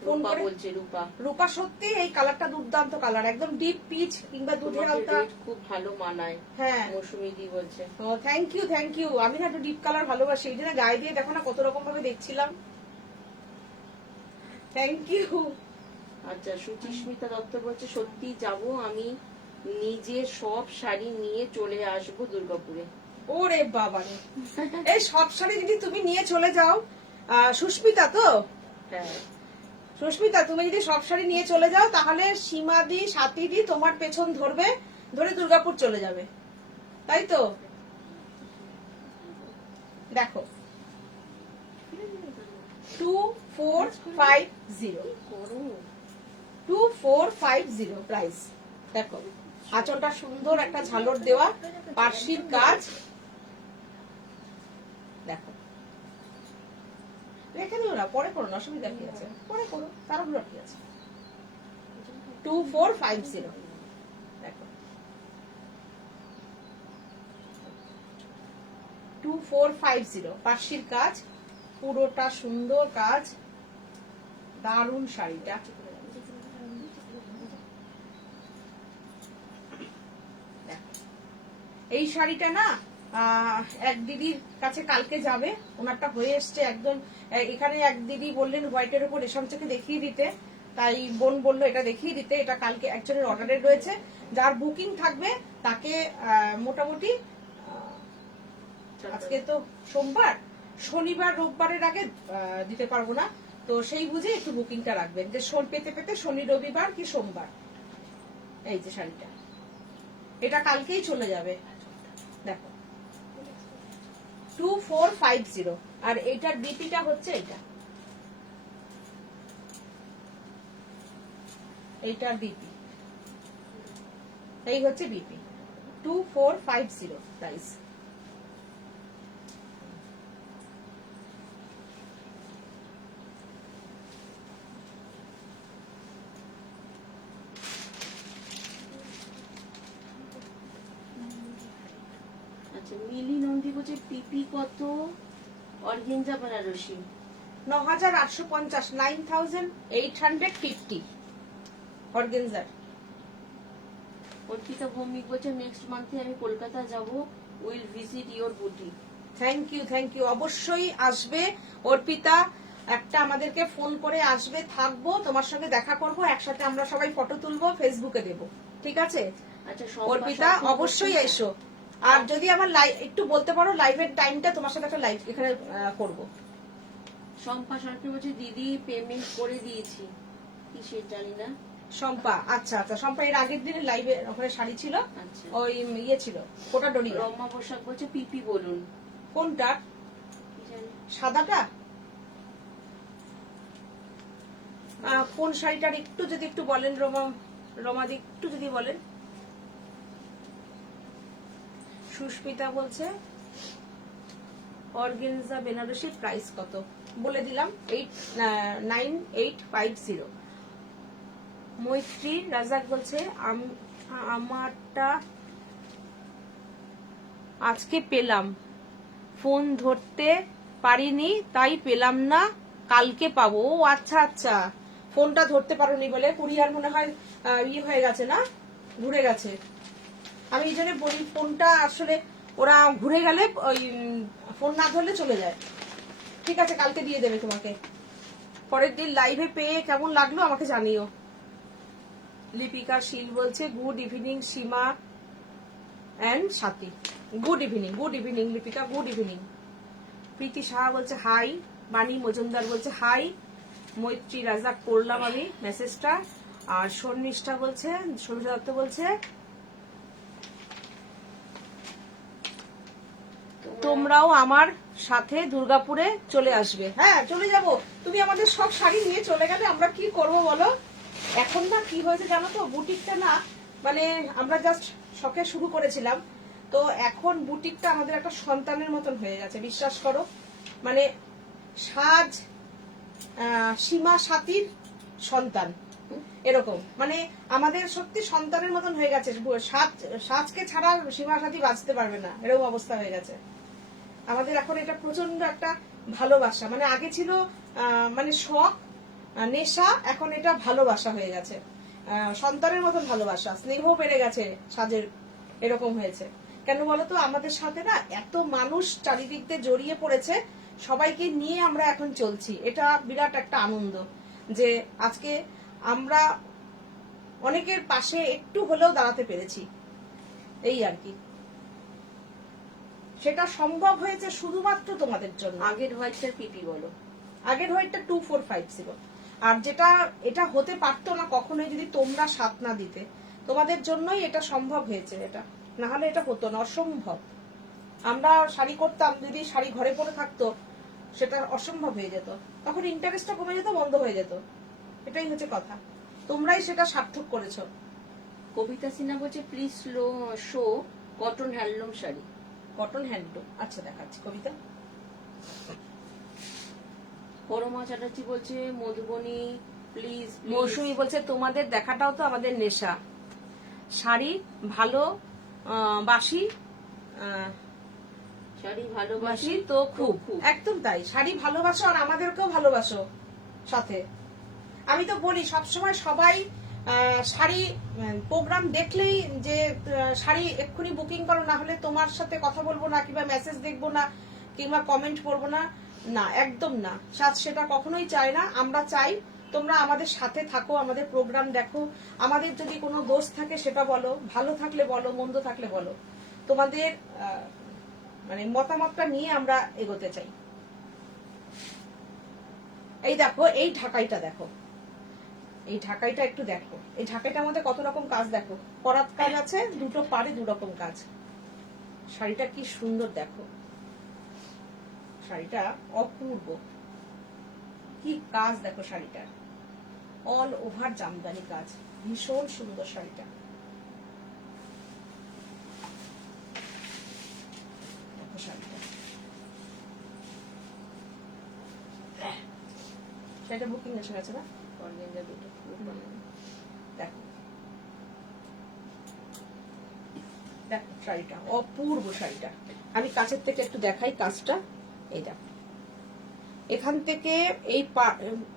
ফোন রূপা করে। বলছে, রূপা রূপা সত্যি এই কালারটা দুর্দান্ত কালার, একদম ডিপ পিচ কিংবা দুধের তোমাকে আলতা। red খুব ভালো মানায়। হ্যাঁ, মৌসুমী দি বলছে। ও থ্যাংক ইউ, থ্যাংক ইউ। আমি না একটু ডিপ কালার ভালোবাসি, এই জন্য গায়ে দিয়ে দেখো না কত রকম ভাবে দেখছিলাম। Thank you. আচ্ছা, সুচিস্মিতা দত্ত বলছে, সত্যি যাব, আমি নিজে সব শাড়ি নিয়ে চলে আসবো দুর্গাপুরে। ওরে বাবারে, এই সব শাড়ি যদি তুমি নিয়ে চলে যাও, সুস্মিতা তো, হ্যাঁ, সুস্মিতা তুমি যদি সব শাড়ি নিয়ে চলে যাও, তাহলে সীমাদি সাথীদি তোমার পেছন ধরবে, ধরে দুর্গাপুর চলে যাবে, তাই তো? দেখো 2450, 2450 প্রাইস। দেখো আঁচলটা সুন্দর একটা ঝালর দেওয়া, পার্সির কাজ। দেখো, রেখে দিও না, পরে করো না, অসুবিধা কি আছে? পরে করো, তারগুলো কি আছে? 2450। দেখো 2450, পার্সির কাজ, পুরোটা সুন্দর কাজ, দারুণ শাড়িটা। এই শাড়িটা না এক দিদির কাছে কালকে যাবে, ওনারটা হয়ে এসছে একদম। এখানে এক দিদি বললেন হোয়াইটের উপর রেশম থেকে দেখিয়ে দিতে, তাই বোন বললো এটা দেখিয়ে দিতে। এটা কালকে একজনের অর্ডারে রয়েছে, যার বুকিং থাকবে তাকে মোটামুটি আজকে তো সোমবার, শনিবার রোববারের আগে দিতে পারবো না, তো সেই বুঝে একটু বুকিংটা রাখবেন, যে পেতে পেতে শনি রবিবার কি সোমবার। এই যে শাড়িটা, এটা কালকেই চলে যাবে। দেখো 2450, আর এইটার বিপিটা হচ্ছে এটা, এইটার বিপি, এই হচ্ছে বিপি 2450 প্রাইস। আচ্ছা মিলি নন্দী বলছে পিপি কত, অর্গেঞ্জা বেনারসি 9,850, 9,850 অর্গেনজার। অর্পিতা ভৌমিক বলছে নেক্সট মান্থে আমি কলকাতা যাব, will visit your boutique. Thank you, অবশ্যই আসবে অর্পিতা, একটা আমাদেরকে ফোন করে আসবে, থাকবো, তোমার সঙ্গে দেখা করব, একসাথে আমরা সবাই ফটো তুলবো, ফেসবুকে দেব, ঠিক আছে? আচ্ছা অর্পিতা অবশ্যই এসো। আর যদি আমার একটু বলতে পারো লাইভের টাইমটা, তোমার সাথে একটা লাইভ এখানে করব। শম্পা সরকার বলছে দিদি পেমেন্ট করে দিয়েছি, কি সে জানি না। শম্পা, আচ্ছা শম্পা, এর আগের দিনে লাইভে ওখানে শাড়ি ছিল, আচ্ছা ওই ইয়ে ছিল, কোটা ডরি। রম্মা পোশাক বলছে পিপি বলুন, কোনটা? কি জানি। সাদাটা? কোন শাড়িটার একটু যদি একটু বলেন রমাদি, একটু যদি বলেন। সুস্মিতা বলছে অর্গেনজা বেনারসি প্রাইস কত, বলে দিলাম 9850। মৈত্রী রাজাক বলছে আমারটা আজকে পেলাম, ফোন ধরতে পারিনি তাই পেলাম না, কালকে পাবো। ও আচ্ছা, ফোনটা ধরতে পারোনি বলে কুরিয়ার মনে হয় ইয়ে হয়ে গেছে, না ঘুরে গেছে। আমি এই জন্য বলি, ফোনটা আসলে ওরা ঘুরে গেলে ওই ফোন না ধরলে চলে যায়। ঠিক আছে, কালকে দিয়ে দেবে তোমাকে। পরের দিন লাইভে পেয়ে কেমন লাগলো আমাকে জানিও। লিপিকা শীল বলছে good evening Seema and Sathi. Good evening Lipika, good evening. Preeti Saha বলছে হাই। বাণী মজুমদার বলছে হাই। মৈত্রী রাজাক করলাম আমি মেসেজটা। আর শর্মিষ্ঠা বলছে, শর্মিষ্ঠা দত্ত বলছে তোমরাও আমার সাথে দুর্গাপুরে চলে আসবে। হ্যাঁ, চলে যাব। তুমি আমাদের সব শাড়ি নিয়ে চলে গেলে আমরা কি করব বলো? এখন না কি হয়েছে জানো তো, বুটিকটা না মানে আমরা জাস্ট শখে শুরু করেছিলাম, তো এখন বুটিকটা আমাদের একটা সন্তানের মতন হয়ে গেছে, বিশ্বাস করো। মানে সাজ সীমা সাথীর সন্তান, এরকম মানে আমাদের সত্যি সন্তানের মতন হয়ে গেছে। সাজকে ছাড়া সীমা সাথী বাঁচতে পারবে না, এরকম অবস্থা হয়ে গেছে আমাদের এখন। এটা প্রচন্ড একটা ভালোবাসা, মানে আগে ছিল মানে শখ নেশা, এখন এটা ভালোবাসা হয়ে গেছে, সন্তানের মতন ভালোবাসা, স্নেহ বেড়ে গেছে সাজের, এরকম হয়েছে। কেন বলতো, আমাদের সাথে না এত মানুষ চারিদিক দিয়ে জড়িয়ে পড়েছে, সবাইকে নিয়ে আমরা এখন চলছি। এটা বিরাট একটা আনন্দ যে আজকে আমরা অনেকের পাশে একটু হলেও দাঁড়াতে পেরেছি, এই আর কি। সেটা সম্ভব হয়েছে শুধুমাত্র তোমাদের জন্য। আগের হোয়াইটটার পিপি বলো। আগের হোয়াইটটা 2450, আর যেটা এটা হতে পারতো না কখনোই যদি তোমরা সাথ না দিতে। তোমাদের জন্যই এটা সম্ভব হয়েছে, এটা না হলে এটা হতো না, অসম্ভব। আমরা শাড়ি করতাম, যদি শাড়ি ঘরে পরে থাকতো সেটা অসম্ভব হয়ে যেত, তখন ইন্টারেস্টটা কমে যেত, বন্ধ হয়ে যেত। এটাই হচ্ছে কথা, তোমরাই সেটা সার্থক করেছো। কবিতা সিনহা বলছে please show cotton handloom sari. Cotton handloom, আচ্ছা দেখাচ্ছি কবিতা। পরমা চ্যাটার্জি বলছে মধুবনী প্লিজ। মৌসুমী বলছে তোমাদের দেখাটাও তো আমাদের নেশা, শাড়ি ভালো বাসি, শাড়ি ভালোবাসি তো খুব। একদম তাই, শাড়ি ভালোবাসো আর আমাদেরকেও ভালোবাসো সাথে। আমি তো বলি সবসময় সবাই শাড়ি প্রোগ্রাম দেখলেই যে শাড়ি এক্ষুনি বুকিং করো, না হলে তোমার সাথে কথা বলবো না, কিংবা মেসেজ দেখবো না, কিংবা কমেন্ট করবো না, না একদম না। সেটা কখনোই চাই না। আমরা চাই তোমরা আমাদের সাথে থাকো, আমাদের প্রোগ্রাম দেখো, আমাদের যদি কোনো দোষ থাকে সেটা বলো, ভালো থাকলে বলো, মন্দ থাকলে বলো। তোমাদের মানে মতামতটা নিয়ে আমরা এগোতে চাই। এই দেখো, এই ঢাকাইটা দেখো, এই ঢাকাইটা একটু দেখো, এই ঢাকাইটার মধ্যে কত রকম কাজ দেখো, করাত কাজ আছে, দুটো পারে দু রকম কাজ। শাড়িটা কি সুন্দর দেখো, শাড়িটা অপূর্ব, কি কাজ দেখো শাড়িটার, অল ওভার জামদানি কাজ, ভীষণ সুন্দর শাড়িটা। দেখো শাড়িটা, শাড়িটা বুকিং এসে গেছে না? অর্গেঞ্জা দুটো দেখো দেখো শাড়িটা অপূর্ব শাড়িটা, আমি কাছের থেকে একটু দেখাই কাজটা। এই দেখো, এখান থেকে এই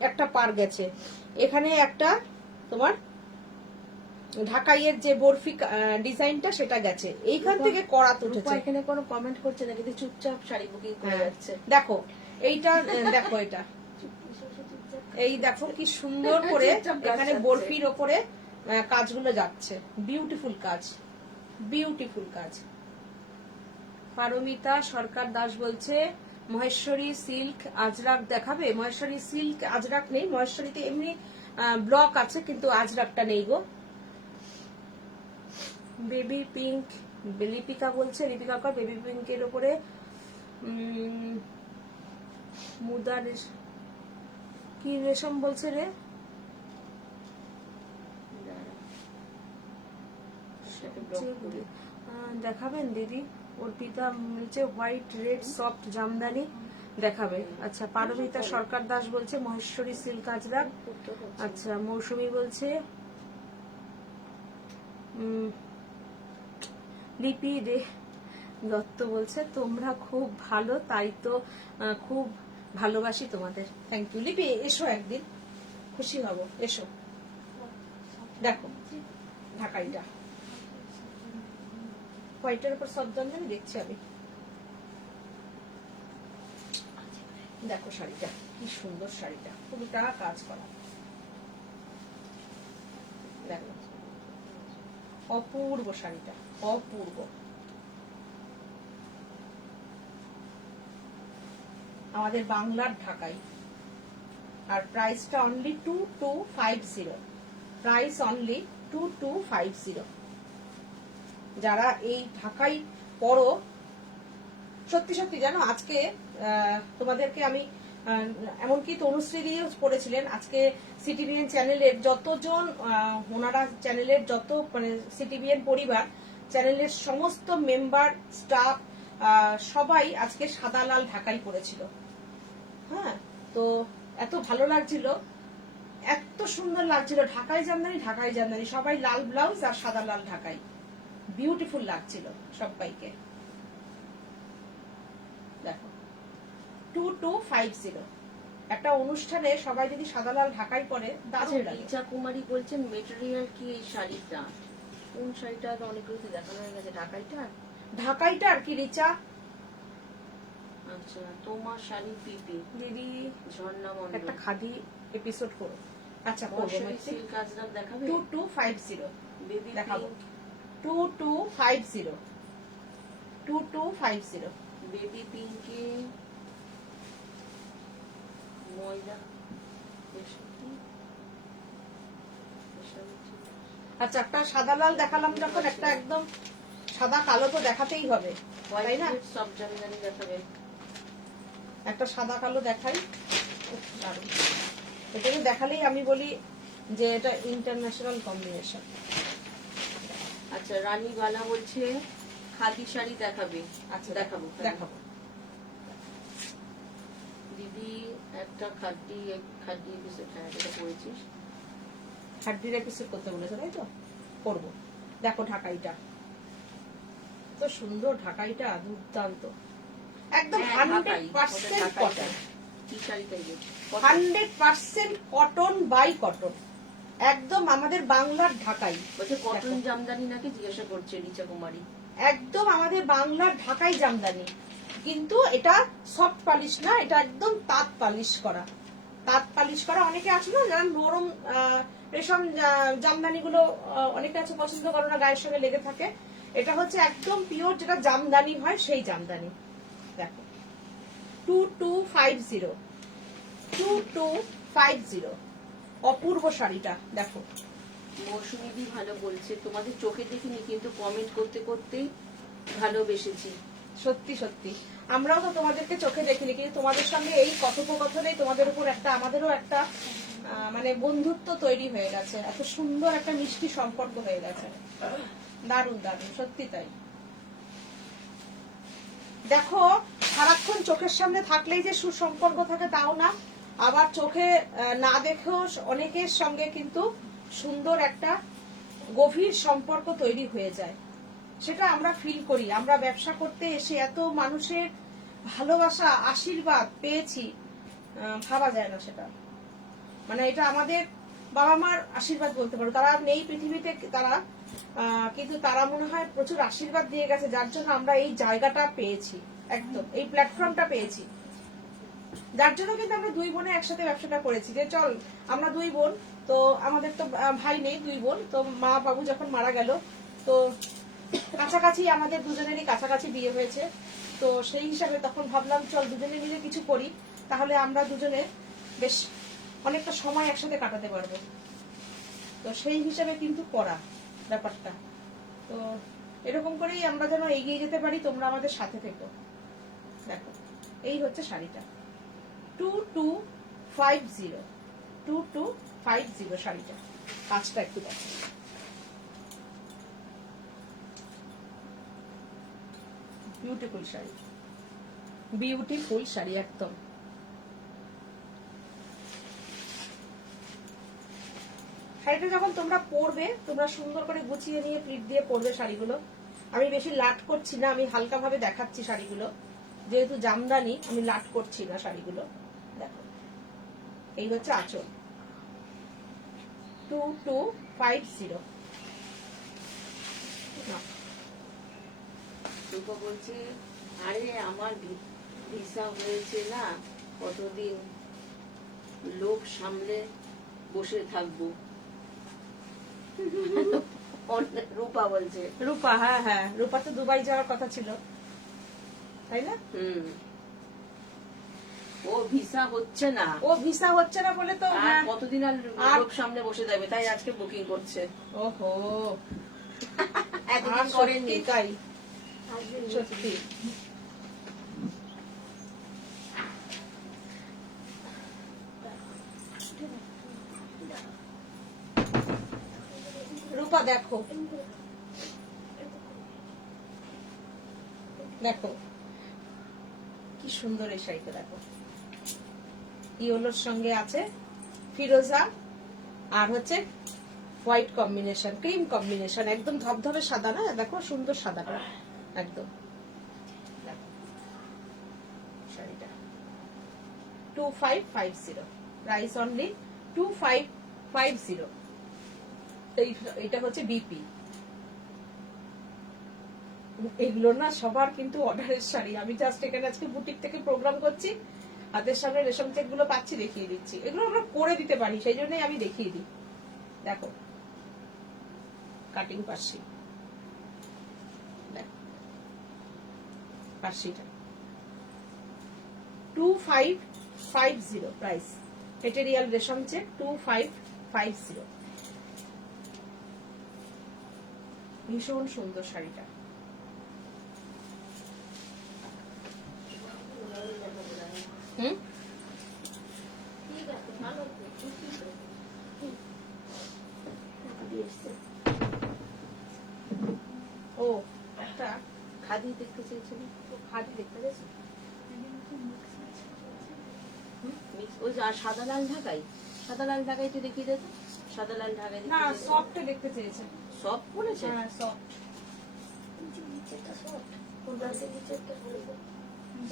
একটা পার গেছে, এখানে একটা তোমার ঢাকাইয়ের যে বরফি ডিজাইনটা সেটা গেছে, এইখান থেকে করাত উঠেছে। এখানে কোনো কমেন্ট করছে না, কিন্তু চুপচাপ শাড়ি বুকিং করে যাচ্ছে। দেখো এইটা, দেখো এটা, এই দেখো কি সুন্দর করে এখানে বরফির ওপরে কাজগুলো যাচ্ছে, বিউটিফুল কাজ, বিউটিফুল কাজ। পারমিতা সরকার দাস বলছে মহেশ্বরী সিল্ক আজরাক দেখাবে। মহেশ্বরী সিল্ক আজরাক নেই, মহেশ্বরীতে এমনি ব্লক আছে কিন্তু আজরাকটা নেই গো। বেবি পিঙ্ক, লিপিকা বলছে, লিপিকা কর বেবি পিঙ্কের উপরে মুদা কি রেশম বলছে রে, দেখাবেন দিদি? অর্পিতা বলছে হোয়াইট রেড সফট জামদানি দেখাবে। আচ্ছা, পারমিতা সরকার দাস বলছে মহেশ্বরী সিল্ক আজরাক। আচ্ছা, মৌসুমী বলছে লিপি রে দত্ত বলছে তোমরা খুব ভালো, তাই তো খুব ভালোবাসি তোমাদের। থ্যাংক ইউ লিপি, এসো একদিন, খুশি হব, এসো। দেখো ঢাকাইটা হোয়াইটের উপর সব জামদানি দেখছি আমি। দেখো শাড়িটা কি সুন্দর, শাড়িটা পুরোটা কাজ করা, দেখো অপূর্ব শাড়িটা, অপূর্ব। আমাদের বাংলার ঢাকাই, আর প্রাইসটা অনলি 2250, প্রাইস অনলি 2250। যারা এই ঢাকাই পরো, সত্যি সত্যি জানো আজকে তোমাদেরকে আমি এমনকি তনুশ্রী দিয়ে পড়েছিলেন, আজকে সিটিভিএন চ্যানেলের যতজন ওনারা চ্যানেলের যত মানে সিটিভিএন পরিবার চ্যানেলের সমস্ত মেম্বার স্টাফ সবাই আজকে সাদা লাল ঢাকাই পড়েছিল। হ্যাঁ, তো এত ভালো লাগছিল, এত সুন্দর লাগছিল, ঢাকাই জামদানি, ঢাকাই জামদানি, সবাই লাল ব্লাউজ আর সাদা লাল ঢাকাই, বিউটিফুল লাগছিল সবাইকে। দেখো 2250, একটা অনুষ্ঠানে সবাই যদি সাদা লাল ঢাকাই পরে দারুণ লাগে। রিচা কুমারী বলছেন মেটেরিয়াল কি এই শাড়িটা? কোন শাড়িটা? অনেকগুলোতে দেখানো হয়ে গেছে, ঢাকাইটা? ঢাকাইটা আর কি রিচা। আচ্ছা, তোমার শাড়ি পিপি দিদি ঝর্ণা মন্ডল একটা খাদি এপিসোড করো। আচ্ছা, সিল্ক আজরাক দেখাবে। 2250 বেবি দেখাবো। পিঙ্ক 2250, 2250। বেবি পিঙ্কে ময়দা। আচ্ছা, একটা সাদা লাল দেখালাম যখন, একটা একদম সাদা কালো তো দেখাতেই হবে, তাই না? সব জামদানি দেখাবে। একটা সাদা কালো দেখাই, দারুণ। এটাকে দেখালেই আমি বলি যে এটা ইন্টারন্যাশনাল কম্বিনেশন। আচ্ছা, রানী বালা বলছে খাদি শাড়ি দেখাবে। আচ্ছা, দেখাবো দেখাবো। দিদি একটা খাদি এপিসোড, হ্যাঁ এটা পড়েছিস, হাড্ডির এপিসোড করতে বলেছে, তাই তো করবো। দেখো ঢাকাইটা তো সুন্দর, ঢাকাইটা দুর্দান্ত, একদম 100% কটন, 100% কটন বাই কটন, একদম আমাদের বাংলার ঢাকাই। বলছে কটন জামদানি নাকি জিজ্ঞাসা করছে রিচা কুমারী। একদম আমাদের বাংলার ঢাকাই জামদানি, কিন্তু এটা সফট পালিশ না, এটা একদম তাঁত পালিশ করা, তাঁত পালিশ করা। অনেকে আছে না যারা নরম রেশম জামদানি গুলো অনেকে আছে পছন্দ করে না, গায়ের সঙ্গে লেগে থাকে। এটা হচ্ছে একদম পিওর যেটা জামদানি হয় সেই জামদানি। দেখো 2250, 2250, অপূর্ব শাড়িটা দেখো। মৌসুমী দি ভালো বলছে, তোমাদের চোখে দেখিনি কিন্তু কমেন্ট করতে করতেই ভালোবেসেছি। সত্যি সত্যি, আমরাও তো তোমাদেরকে চোখে দেখিনি, কিন্তু তোমাদের সঙ্গে এই কথোপকথনে তোমাদের উপর একটা আমাদেরও একটা মানে বন্ধুত্ব তৈরি হয়ে গেছে, এত সুন্দর একটা মিষ্টি সম্পর্ক হয়ে গেছে, দারুণ দারুণ, সত্যি তাই। দেখো সারাক্ষণ চোখের সামনে থাকলেই যে সুসম্পর্ক থাকে তাও না, আবার চোখে না দেখেও অনেকের সঙ্গে কিন্তু সুন্দর একটা গভীর সম্পর্ক তৈরি হয়ে যায়। সেটা আমরা ফিল করি। আমরা ব্যবসা করতে এসে এত মানুষের ভালোবাসা আশীর্বাদ পেয়েছি, ভাবা যায় না সেটা। মানে এটা আমাদের বাবা মার আশীর্বাদ বলতে পারো। তারা নেই পৃথিবীতে, তারা কিন্তু তারা মনে হয় প্রচুর আশীর্বাদ দিয়ে গেছে, যার জন্য আমরা এই জায়গাটা পেয়েছি, একদম এই প্ল্যাটফর্মটা পেয়েছি। যার জন্য কিন্তু আমরা দুই বোনে একসাথে ব্যবসাটা করেছি, যে চল আমরা দুই বোন, তো আমাদের তো ভাই নেই, দুই বোন, তো মা বাবু যখন মারা গেল, তো কাছাকাছি আমাদের দুজনেরই কাছাকাছি বিয়ে হয়েছে, তো সেই হিসাবে তখন ভাবলাম চল দুজনে মিলে কিছু করি, তাহলে আমরা দুজনে বেশ অনেকটা সময় একসাথে কাটাতে পারবো। তো সেই হিসাবে কিন্তু করা ব্যাপারটা। তো এরকম করেই আমরা যেন এগিয়ে যেতে পারি, তোমরা আমাদের সাথে থেকো। দেখো এই হচ্ছে শাড়িটা, 2250, 2250 শাড়িটা। কাজটা একটু দেখো, বিউটিফুল শাড়ি, বিউটিফুল শাড়ি একদম। শাড়িটা যখন তোমরা পরবে, তোমরা সুন্দর করে গুছিয়ে নিয়ে প্লিট দিয়ে পরবে শাড়িগুলো। আমি বেশি লাট করছি না, আমি হালকা ভাবে দেখাচ্ছি শাড়িগুলো, যেহেতু জামদানি আমি লাট করছি না শাড়িগুলো। দেখো এই হচ্ছে আঁচল, 2250। রূপা বলছে আরে আমার ভিসা হয়েছে না, কতদিন লোক সামলে বসে থাকবো। রূপা বলছে। রূপা, হ্যাঁ হ্যাঁ, রূপা তো দুবাই যাওয়ার কথা ছিল, তাই না? ও ভিসা হচ্ছে না, ও ভিসা হচ্ছে না বলে তো আর কতদিন আর লোক সামনে বসে যাবে, তাই আজকে বুকিং করছে। ওহো, এতদিন করেননি। তাই সত্যি। রূপা দেখো, দেখো কি সুন্দর এই শাড়িটা, দেখো ইয়েলোর সঙ্গে আছে ফিরোজা, আর হচ্ছে হোয়াইট কম্বিনেশন, ক্রিম কম্বিনেশন, একদম ধবধবে সাদা না, দেখো সুন্দর সাদাটা একদম। শাড়িটা 2550, প্রাইস অনলি 2550। এইটা হচ্ছে বিপি। এগুলো না সবার কিন্তু অর্ডারের শাড়ি, আমি জাস্ট এখানে আজকে বুটিক থেকে প্রোগ্রাম করছি, হাতের সামনে রেশম চেক গুলো পাচ্ছি, দেখিয়ে দিচ্ছি। এগুলো আমরা করে দিতে পারি, সেই জন্যই আমি দেখিয়ে দিই। দেখো কাটিং পার্সি, পার্সিটা 2550 প্রাইস, মেটেরিয়াল রেশম চেক 2550। ভীষণ সুন্দর শাড়িটা। ও একটা খাদি দেখতে চেয়েছিল, খাদি দেখতে গেছো? ওই যে আর সাদা লাল ঢাকাই, সাদা লাল ঢাকাই তো দেখিয়ে দেতো, সাদা লাল ঢাকাই না, সফট দেখতে চেয়েছে। সব বলেছে, হ্যাঁ সফট,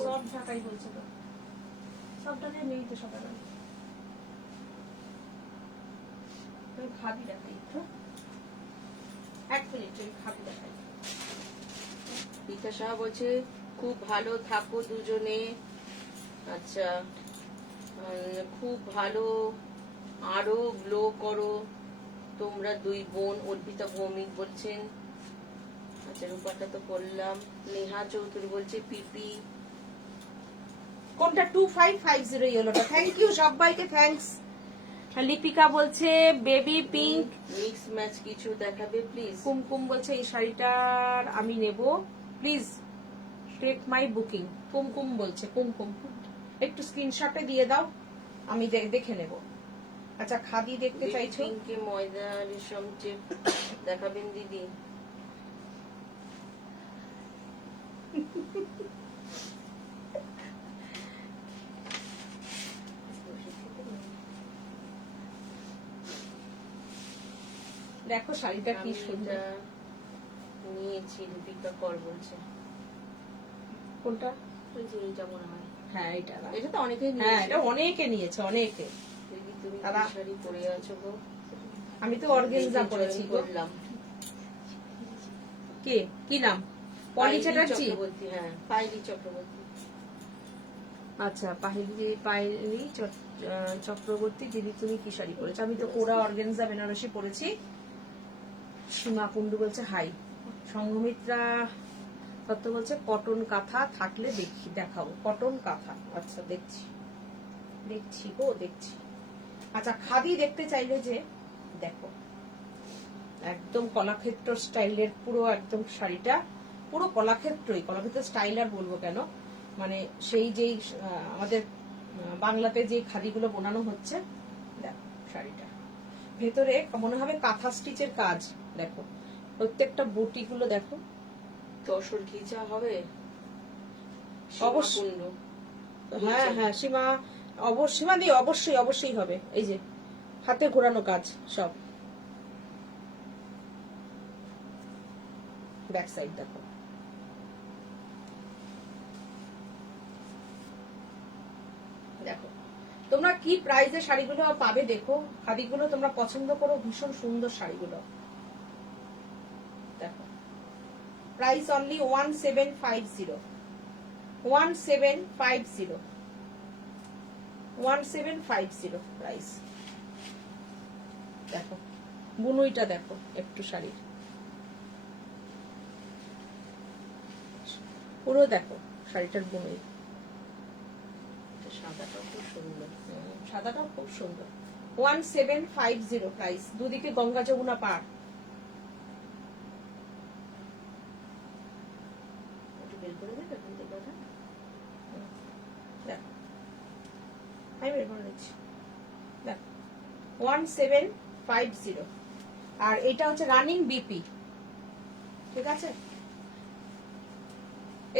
সব ঢাকাই বলছে তো, সব ঢাকাই নেই তো সকালে। খাদি দেখাই, এক মিনিট খাদি দেখাই। পিতা শাহ বলছে খুব ভালো থাকো দুজনে। আচ্ছা, খুব ভালো, আরো গ্লো করো তোমরা দুই বোন। অর্পিতা ভৌমিক বলছেন। আচ্ছা, রূপাটা তো করলাম। নেহা চৌধুরী বলছে পিপি। কোনটা? 2550 ইয়েলোটা। থ্যাংক ইউ সবাইকে, থ্যাঙ্কস। লিপিকা বলছে বেবি পিঙ্ক মিক্স ম্যাচ কিছু দেখাবে প্লিজ। কুমকুম বলছে এই শাড়িটার আমি নেব, প্লিজ টেক মাই বুকিং। কুমকুম বলছে, কুমকুম একটু স্ক্রিনশটে দিয়ে দাও, আমি দেখে নেব। আচ্ছা, খাদি দেখতে চাইছো? পিঙ্কে ময়দা রেশম চেক দেখাবেন দিদি। দেখো শাড়িটা কি সুন্দর। নিয়েছি, দীপিকা কর বলছে। কোনটা? ওই যে এইটা মনে হয়। হ্যাঁ এটা না, এটা তো অনেকেই হ্যাঁ নিয়েছে। এটা অনেকে নিয়েছে, অনেকে। দিদি তুমি কি তারা- শাড়ি পরে আছো গো? আমি তো অর্গেনজা দেখে পরেছি join গো। করলাম। কে, কি নাম? পলি পায়েলি চ্যাটার্জি। চক্রবর্তী, হ্যাঁ পায়েলি চক্রবর্তী। আচ্ছা, পায়েলি চক্রবর্তী। দিদি তুমি কি শাড়ি পরেছো? আমি তো কোরা অর্গেনজা বেনারসি পরেছি। সীমা কুন্ডু বলছে হাই। সংঘমিত্রা দত্ত বলছে কটন কাঁথা থাকলে দেখি, দেখাবো। কটন কাঁথা, আচ্ছা দেখছি, দেখছি গো দেখছি। আচ্ছা খাদি দেখতে চাইলে যে দেখো, একদম কলাক্ষেত্র স্টাইলের পুরো একদম শাড়িটা, পুরো কলাক্ষেত্রই। কলাক্ষেত্র স্টাইল আর বলবো কেন, মানে সেই যেই আমাদের বাংলাতে যে খাদিগুলো বোনানো হচ্ছে, দেখো শাড়িটা ভেতরে মনে হবে কাঁথা স্টিচের কাজ। দেখো প্রত্যেকটা বুটিগুলো দেখো। তসর ঘিচা হবে অবশ্যই। কুন্ডু। হ্যাঁ হ্যাঁ সীমা, সীমা দিয়ে অবশ্যই অবশ্যই হবে। এই যে হাতে ঘোরানো কাজ সব। ব্যাক সাইড দেখো, দেখো তোমরা কি প্রাইসে শাড়িগুলো পাবে দেখো। খাদিগুলো তোমরা পছন্দ করো, ভীষণ সুন্দর শাড়িগুলো। দেখো প্রাইস অনলি 1750, 1750, 1750 প্রাইস। দেখো বুনুইটা দেখো একটু শাড়ির, পুরো দেখো শাড়িটার বুনুই। সাদাটাও খুব সুন্দর। সাদাটাও খুব সুন্দর। 1750 প্রাইস। দুদিকে গঙ্গা যমুনা পার। একটু বের করে দেবে এখন থেকে ওটা? দেখো আমি বের করে নিচ্ছি। দেখো 1750। আর এটা হচ্ছে রানিং বিপি, ঠিক আছে?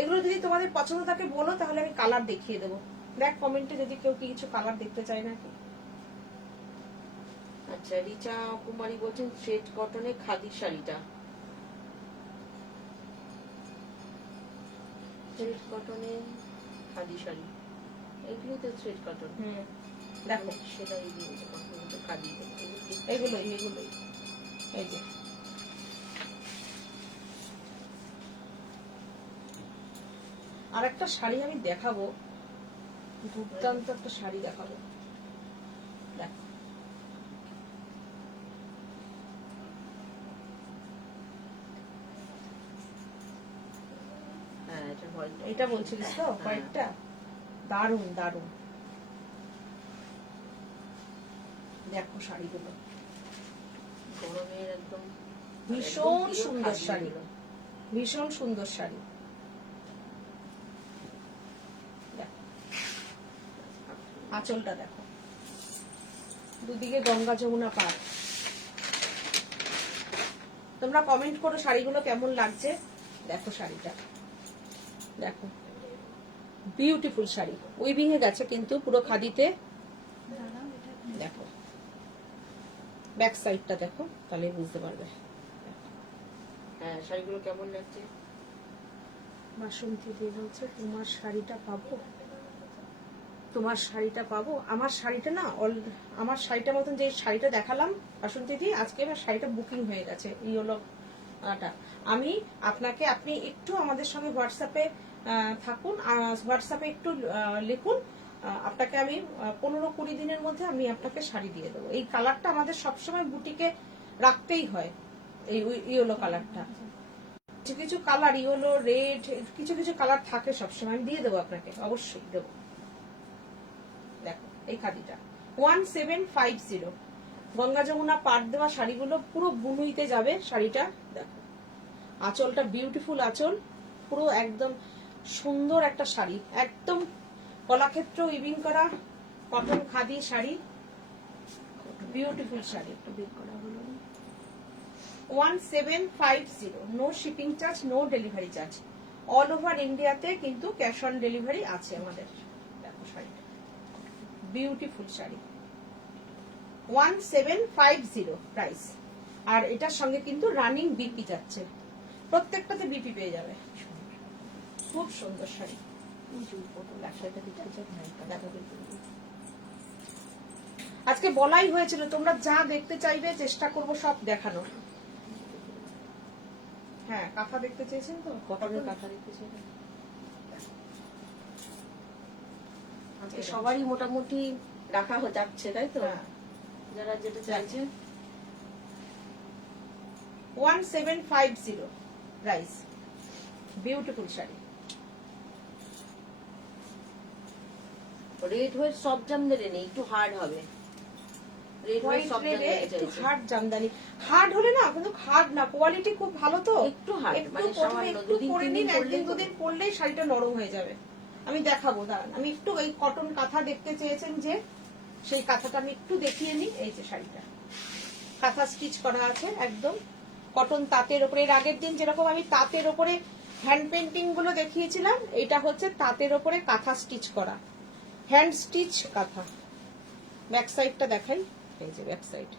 এগুলো যদি তোমাদের পছন্দ থাকে বলো, তাহলে আমি কালার দেখিয়ে দেবো। দেখ কমেন্টে যদি কেউ কিছু কালার দেখতে চায় নাকি। আচ্ছা রিচা কুমারী বলছেন থ্রেড কটনে খাদি শাড়িটা। থ্রেড কটনে খাদি শাড়ি, এগুলোই তো থ্রেড কটন। দেখো সেলাই দিয়েছে কখনো তো খাদি। এগুলোই এগুলোই, এই যে আর একটা শাড়ি আমি দেখাবো, দুর্দান্ত একটা শাড়ি দেখাবো। দেখো হ্যাঁ এটা হোয়াইট। এটা বলছিলিস তো কয়েকটা, দারুন দারুন। দেখো শাড়িগুলো গরমের একদম ভীষণ সুন্দর শাড়ি, ভীষণ সুন্দর শাড়ি। দেখো আঁচলটা দেখো, দুদিকে গঙ্গা যমুনা পার। তোমরা কমেন্ট করো শাড়িগুলো কেমন লাগছে। দেখো শাড়িটা দেখো, বিউটিফুল শাড়ি। উইভিং এ গেছে কিন্তু পুরো খাদিতে। দেখো ব্যাক সাইডটা দেখো, তাহলে বুঝতে পারবে। হ্যাঁ শাড়িগুলো কেমন লাগছে। বাসন্তী দিয়ে বলছে তোমার শাড়িটা পাবো, তোমার শাড়িটা পাবো। আমার শাড়িটা না আমার শাড়িটার মতন যে শাড়িটা দেখালাম বাসন্তী দি, আজকে আমার শাড়িটা বুকিং হয়ে গেছে। ইয়েলো টা আমি আপনাকে, আপনি একটু আমাদের সঙ্গে হোয়াটসঅ্যাপে থাকুন, হোয়াটসঅ্যাপে একটু লিখুন। আপনাকে আমি 15-20 দিনের মধ্যে আমি আপনাকে শাড়ি দিয়ে দেবো। এই কালারটা আমাদের সবসময় বুটিকে রাখতেই হয়, এই ইয়েলো কালারটা। কিছু কিছু কালার ইয়েলো, রেড, কিছু কিছু কালার থাকে সবসময়। আমি দিয়ে দেবো আপনাকে, অবশ্যই দেবো। দেখো এই খাদিটা 1750, গঙ্গা যমুনা পাট দেওয়া শাড়িগুলো পুরো বুনুইতে যাবে শাড়িটা। দেখো আঁচলটা বিউটিফুল আঁচল, পুরো একদম সুন্দর একটা শাড়ি, একদম কলাক্ষেত্র উইভিং করা কটন খাদি শাড়ি, বিউটিফুল শাড়ি। একটু বের করা হলো। 1750, no shipping charge, no delivery charge. All over ইন্ডিয়াতে কিন্তু ক্যাশ অন ডেলিভারি আছে আমাদের। দেখো শাড়িটা বিউটিফুল শাড়ি, 1750 প্রাইস। আর এটার সঙ্গে কিন্তু রানিং বিপি যাচ্ছে। প্রত্যেকটাতে বিপি পেয়ে যাবে। খুব সুন্দর শাড়ি। আজকে বলাই হয়েছিল তোমরা যা দেখতে চাইবে চেষ্টা করব সব দেখানোর। হ্যাঁ, কাঁথা দেখতে চেয়েছেন তো? কটনের কাঁথা দেখতে চাইছেন? আজকে সবারই মোটামুটি রাখা যাচ্ছে, তাই তো? হ্যাঁ। যারা যেটা চাইছে। 1750 price. Beautiful sari. Red white সব জামদানি নেই, একটু হার্ড হবে। রেড হোয়াইট সব জামদানি একটু চাইছে। হার্ড জামদানি। হার্ড হলে না, কিন্তু হার্ড না, কোয়ালিটি খুব ভালো তো। একটু হার্ড, একটু মানে প্রথমে সামান্য একটু দুদিন পরে তিন নিন, দিন একদিন পরলেই দুদিন পরলেই শাড়িটা নরম হয়ে যাবে। আমি দেখাবো, দাঁড়ান। আমি একটু এই কটন কাঁথা দেখতে চেয়েছেন যে, সেই কাঁথাটা আমি একটু দেখিয়ে নিই। এই যে শাড়িটা কাঁথা স্টিচ করা আছে, একদম কটন তাঁতের উপরে। এর আগের দিন যেরকম আমি তাঁতের উপরে হ্যান্ড পেন্টিং গুলো দেখিয়েছিলাম, এটা হচ্ছে তাঁতের উপরে কাঁথা স্টিচ করা, হ্যান্ড স্টিচ কাঁথা। ব্যাক সাইডটা দেখাই। এই যে ব্যাক সাইড।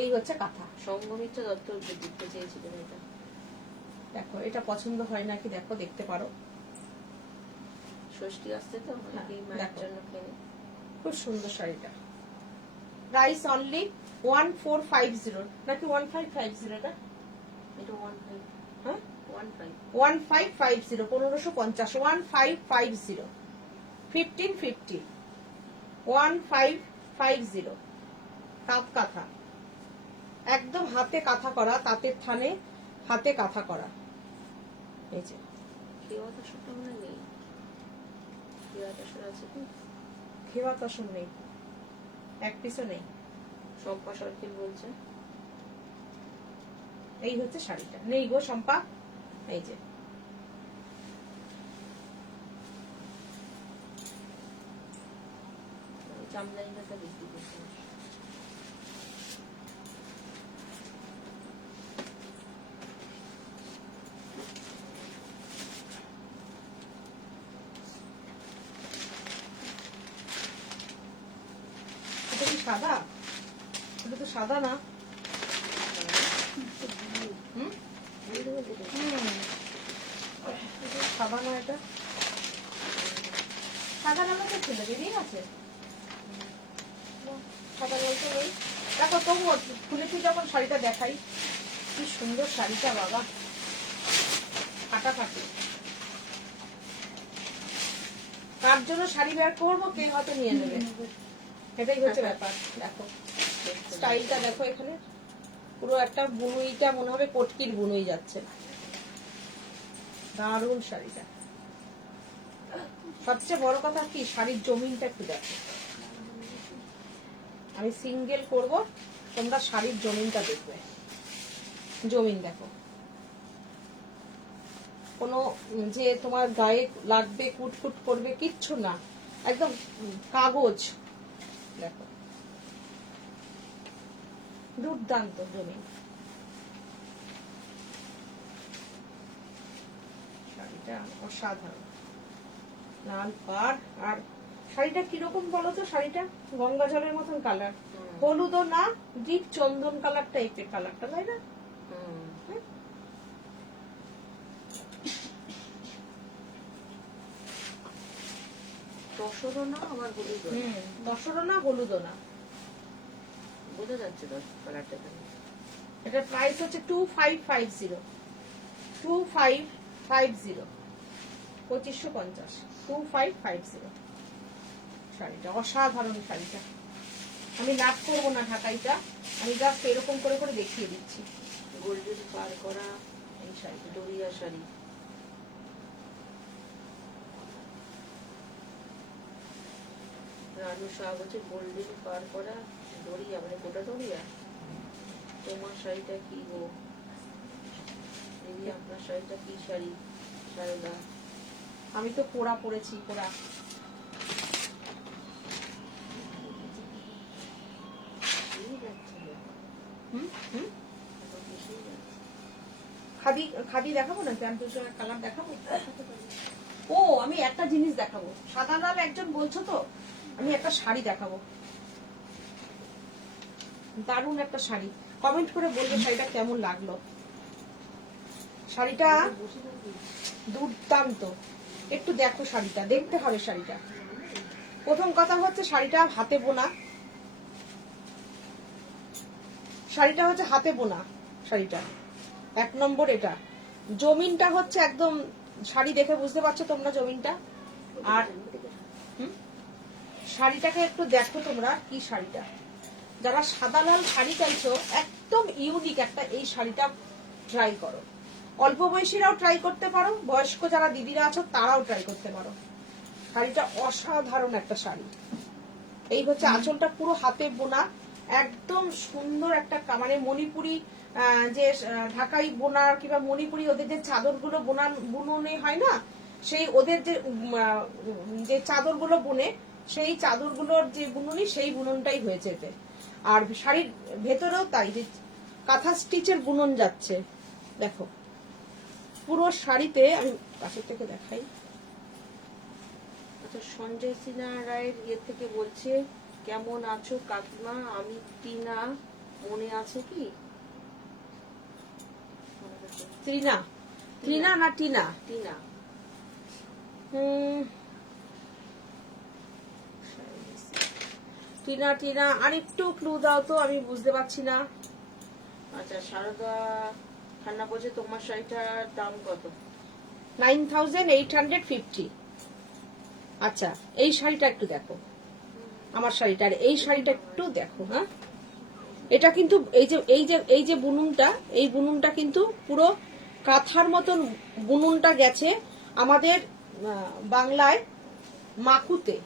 এই হচ্ছে কাঁথা। সঙ্গমিত্র দত্ত দেখতে চেয়েছিলেন এটা। দেখো, এটা পছন্দ হয় নাকি দেখো, দেখতে পারো। ষষ্ঠী আসছে তো, অনেকেই মায়ের দেখো। জন্য কেনে। খুব সুন্দর শাড়িটা। প্রাইস অনলি 1450 নাকি 1550? এটা এটা 15, হ্যাঁ 15। 1550, 1550, 1550, 1550, 1550। তাঁত কাঁথা, একদম হাতে কাঁথা করা, তাঁতের থানে হাতে কাঁথা করা। এই যে খেওয়া দশটা মনে নেই, খেওয়া দশটা আছে কি? খেওয়া তসর নেই, এক পিসও নেই। শম্পা সরকিল বলছে। এই হচ্ছে শাড়িটা। নেই গো শম্পা। এই যে জামদানিটা বিক্রি করতে। এটা কি সাদা? এটা তো সাদা না। হুম, এটা সাদা না। এটা সাদা নামে তো ছিল, বেরিয়ে গেছে। সাদা বলতে নেই। দেখো তবুও খুলেছি যখন শাড়িটা দেখাই। কি সুন্দর শাড়িটা বাবা, ফাটাফাটি। কার জন্য শাড়ি বের করবো, কে হয়তো নিয়ে নেবে, এটাই হচ্ছে ব্যাপার। দেখো স্টাইলটা দেখো, এখানে পুরো একটা বুনুইটা মনে হবে কটকির বুনুই যাচ্ছে। দারুণ শাড়িটা। সবচেয়ে বড় কথা কি, শাড়ির জমিনটা একটু দেখো। আমি সিঙ্গেল করব, তোমরা শাড়ির জমিনটা দেখবে। জমিন দেখো, কোনো যে তোমার গায়ে লাগবে, কুটকুট করবে কিচ্ছু না, একদম কাগজ। দেখো দুর্দান্ত জমিন। শাড়িটা অসাধারণ, লাল পাড়। আর শাড়িটা কিরকম বলো তো? শাড়িটা গঙ্গা জলের মতন কালার, হলুদও না, ডিপ চন্দন কালার টাইপের কালারটা, তাই না? তসরও না, আবার হলুদও না। দশরও না, হলুদও না। বোঝা যাচ্ছে কালারটা। এটার প্রাইস হচ্ছে 2550, 2550, 2550, 2550। শাড়িটা অসাধারণ। শাড়িটা আমি লাভ করবো না ঢাকাইটা, আমি জাস্ট এরকম করে করে দেখিয়ে দিচ্ছি। গোল্ডেন পার করা এই শাড়িটা ডোরিয়া শাড়ি। রানু শাহ বলছে গোল্ডেন পার করা ডোরিয়া, মানে গোটা ডোরিয়া। তোমার শাড়িটা কি গো দিদি? আপনার শাড়িটা কি শাড়ি সারদা? আমি তো পোড়া পরেছি, পোড়া। খাদি খাদি দেখাবো না, প্যান্টের কালার দেখাবো। ও আমি একটা জিনিস দেখাবো, সাদা লাল একজন বলছো তো, আমি একটা শাড়ি দেখাবো, দারুণ একটা শাড়ি। কমেন্ট করে বলবে শাড়িটা কেমন লাগলো। শাড়িটা দুর্দান্ত, একটু দেখো শাড়িটা, দেখতে হবে শাড়িটা। প্রথম কথা হচ্ছে শাড়িটা হাতে বোনা, শাড়িটা হচ্ছে হাতে বোনা শাড়িটা, এক নম্বর। এটা জমিনটা হচ্ছে একদম, শাড়ি দেখে বুঝতে পারছো তোমরা জমিনটা। আর শাড়িটাকে একটু দেখো তোমরা, কি শাড়িটা, যারা সাদা লাল শাড়ি চাইছো একদম ইউনিক একটা, এই শাড়িটা ট্রাই করো। অল্প বয়সীরাও ট্রাই করতে পারো, বয়স্ক যারা দিদিরা আছো তারাও ট্রাই করতে পারো। শাড়িটা অসাধারণ একটা শাড়ি। এই হচ্ছে আঁচলটা পুরো হাতে বোনা, একদম সুন্দর একটা মানে মণিপুরি যে ঢাকাই বোনার কিংবা মণিপুরি ওদের যে চাদরগুলো বুননে হয় না, সেই ওদের যে চাদরগুলো বুনে, সেই চাদরগুলোর যে বুননি সেই বুননটাই হয়েছে এতে। আর শাড়ির ভেতরেও তাই, যে কাঁথা স্টিচের বুনন যাচ্ছে। দেখো পুরো শাড়িতে, আমি পাশের থেকে দেখাই। আচ্ছা, সঞ্জয় সিনহা রায়ের ইয়ে থেকে বলছে, কেমন আছো কাকিমা, আমি টিনা, মনে আছে কি? ত্রিনা, ত্রিনা না টিনা? টিনা। টিনা টিনা, আর একটু ক্লু দাও তো, আমি বুঝতে পারছি না। আচ্ছা, শারদা খান্না বলছে তোমার শাড়িটার দাম কত? 9850। আচ্ছা, এই শাড়িটা একটু দেখো, আমার শাড়িটা, আর এই শাড়িটা একটু দেখো। হ্যাঁ, এটা কিন্তু এই যে বুনুনটা, এই বুনুনটা কিন্তু পুরো কাঁথার মতন বুনুনটা গেছে আমাদের বাংলায় মাকুতে।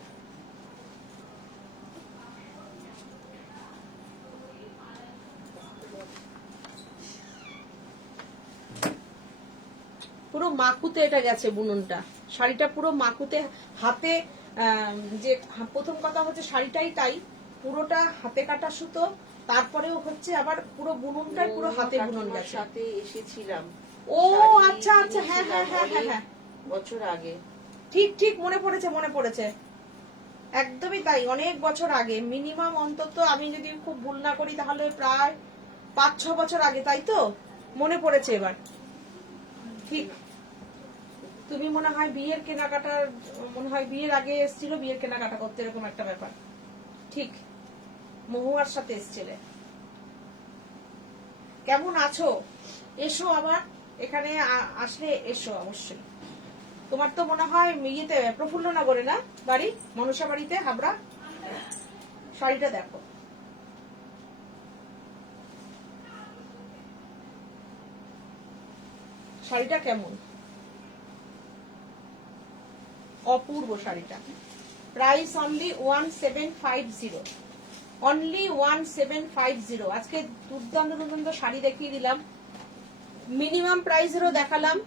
পুরো মাকুতে এটা গেছে বুননটা, শাড়িটা পুরো মাকুতে। হাতে যে প্রথম কথা হচ্ছে শাড়িটাই তাই, পুরোটা হাতে কাটা সুতো, তারপরেও হচ্ছে আবার পুরো বুননটাই পুরো হাতে বুনন গেছে। সাথে এসেছিলাম। ও আচ্ছা আচ্ছা, হ্যাঁ হ্যাঁ হ্যাঁ হ্যাঁ হ্যাঁ, বছর আগে। ঠিক ঠিক, মনে পড়েছে মনে পড়েছে, একদমই তাই, অনেক বছর আগে, মিনিমাম অন্তত আমি যদি খুব ভুল না করি তাহলে প্রায় 5-6 বছর আগে, তাই তো? মনে পড়েছে এবার, ঠিক। তুমি মনে হয় বিয়ের কেনাকাটার, মনে হয় বিয়ের আগে এসেছিল, বিয়ের কেনাকাটা করতে, এরকম একটা ব্যাপার, ঠিক। মহুয়ার সাথে এসেছিলে। কেমন আছো? এসো আবার এখানে, আসলে এসো অবশ্যই। তোমার তো মনে হয় ইয়েতে প্রফুল্লনগরে না বাড়ি, মনসা বাড়িতে, হাবড়া। শাড়িটা দেখো, শাড়িটা কেমন, অপূর্ব শাড়িটা। Price only 1750, only 1750। আজকে দুর্দান্ত দুর্দান্ত শাড়ি দেখিয়ে দিলাম, মিনিমাম প্রাইসেরও দেখালাম,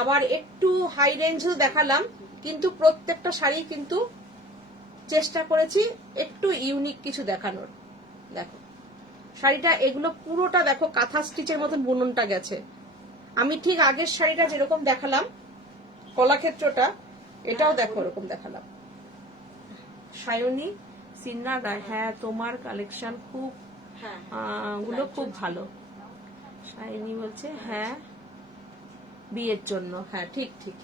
আবার একটু হাই রেঞ্জও দেখালাম, কিন্তু প্রত্যেকটা শাড়ি কিন্তু চেষ্টা করেছি একটু ইউনিক কিছু দেখানোর। দেখো শাড়িটা, এগুলো পুরোটা দেখো কাঁথা স্টিচের মতন বুননটা গেছে। আমি ঠিক আগের শাড়িটা যেরকম দেখালাম কলাক্ষেত্রটা, এটাও দেখো এরকম দেখালাম। সায়নী সিনহা রায়, হ্যাঁ তোমার কালেকশন খুব, গুলো খুব ভালো। সায়নী বলছে হ্যাঁ বিয়ের জন্য, হ্যাঁ ঠিক ঠিক।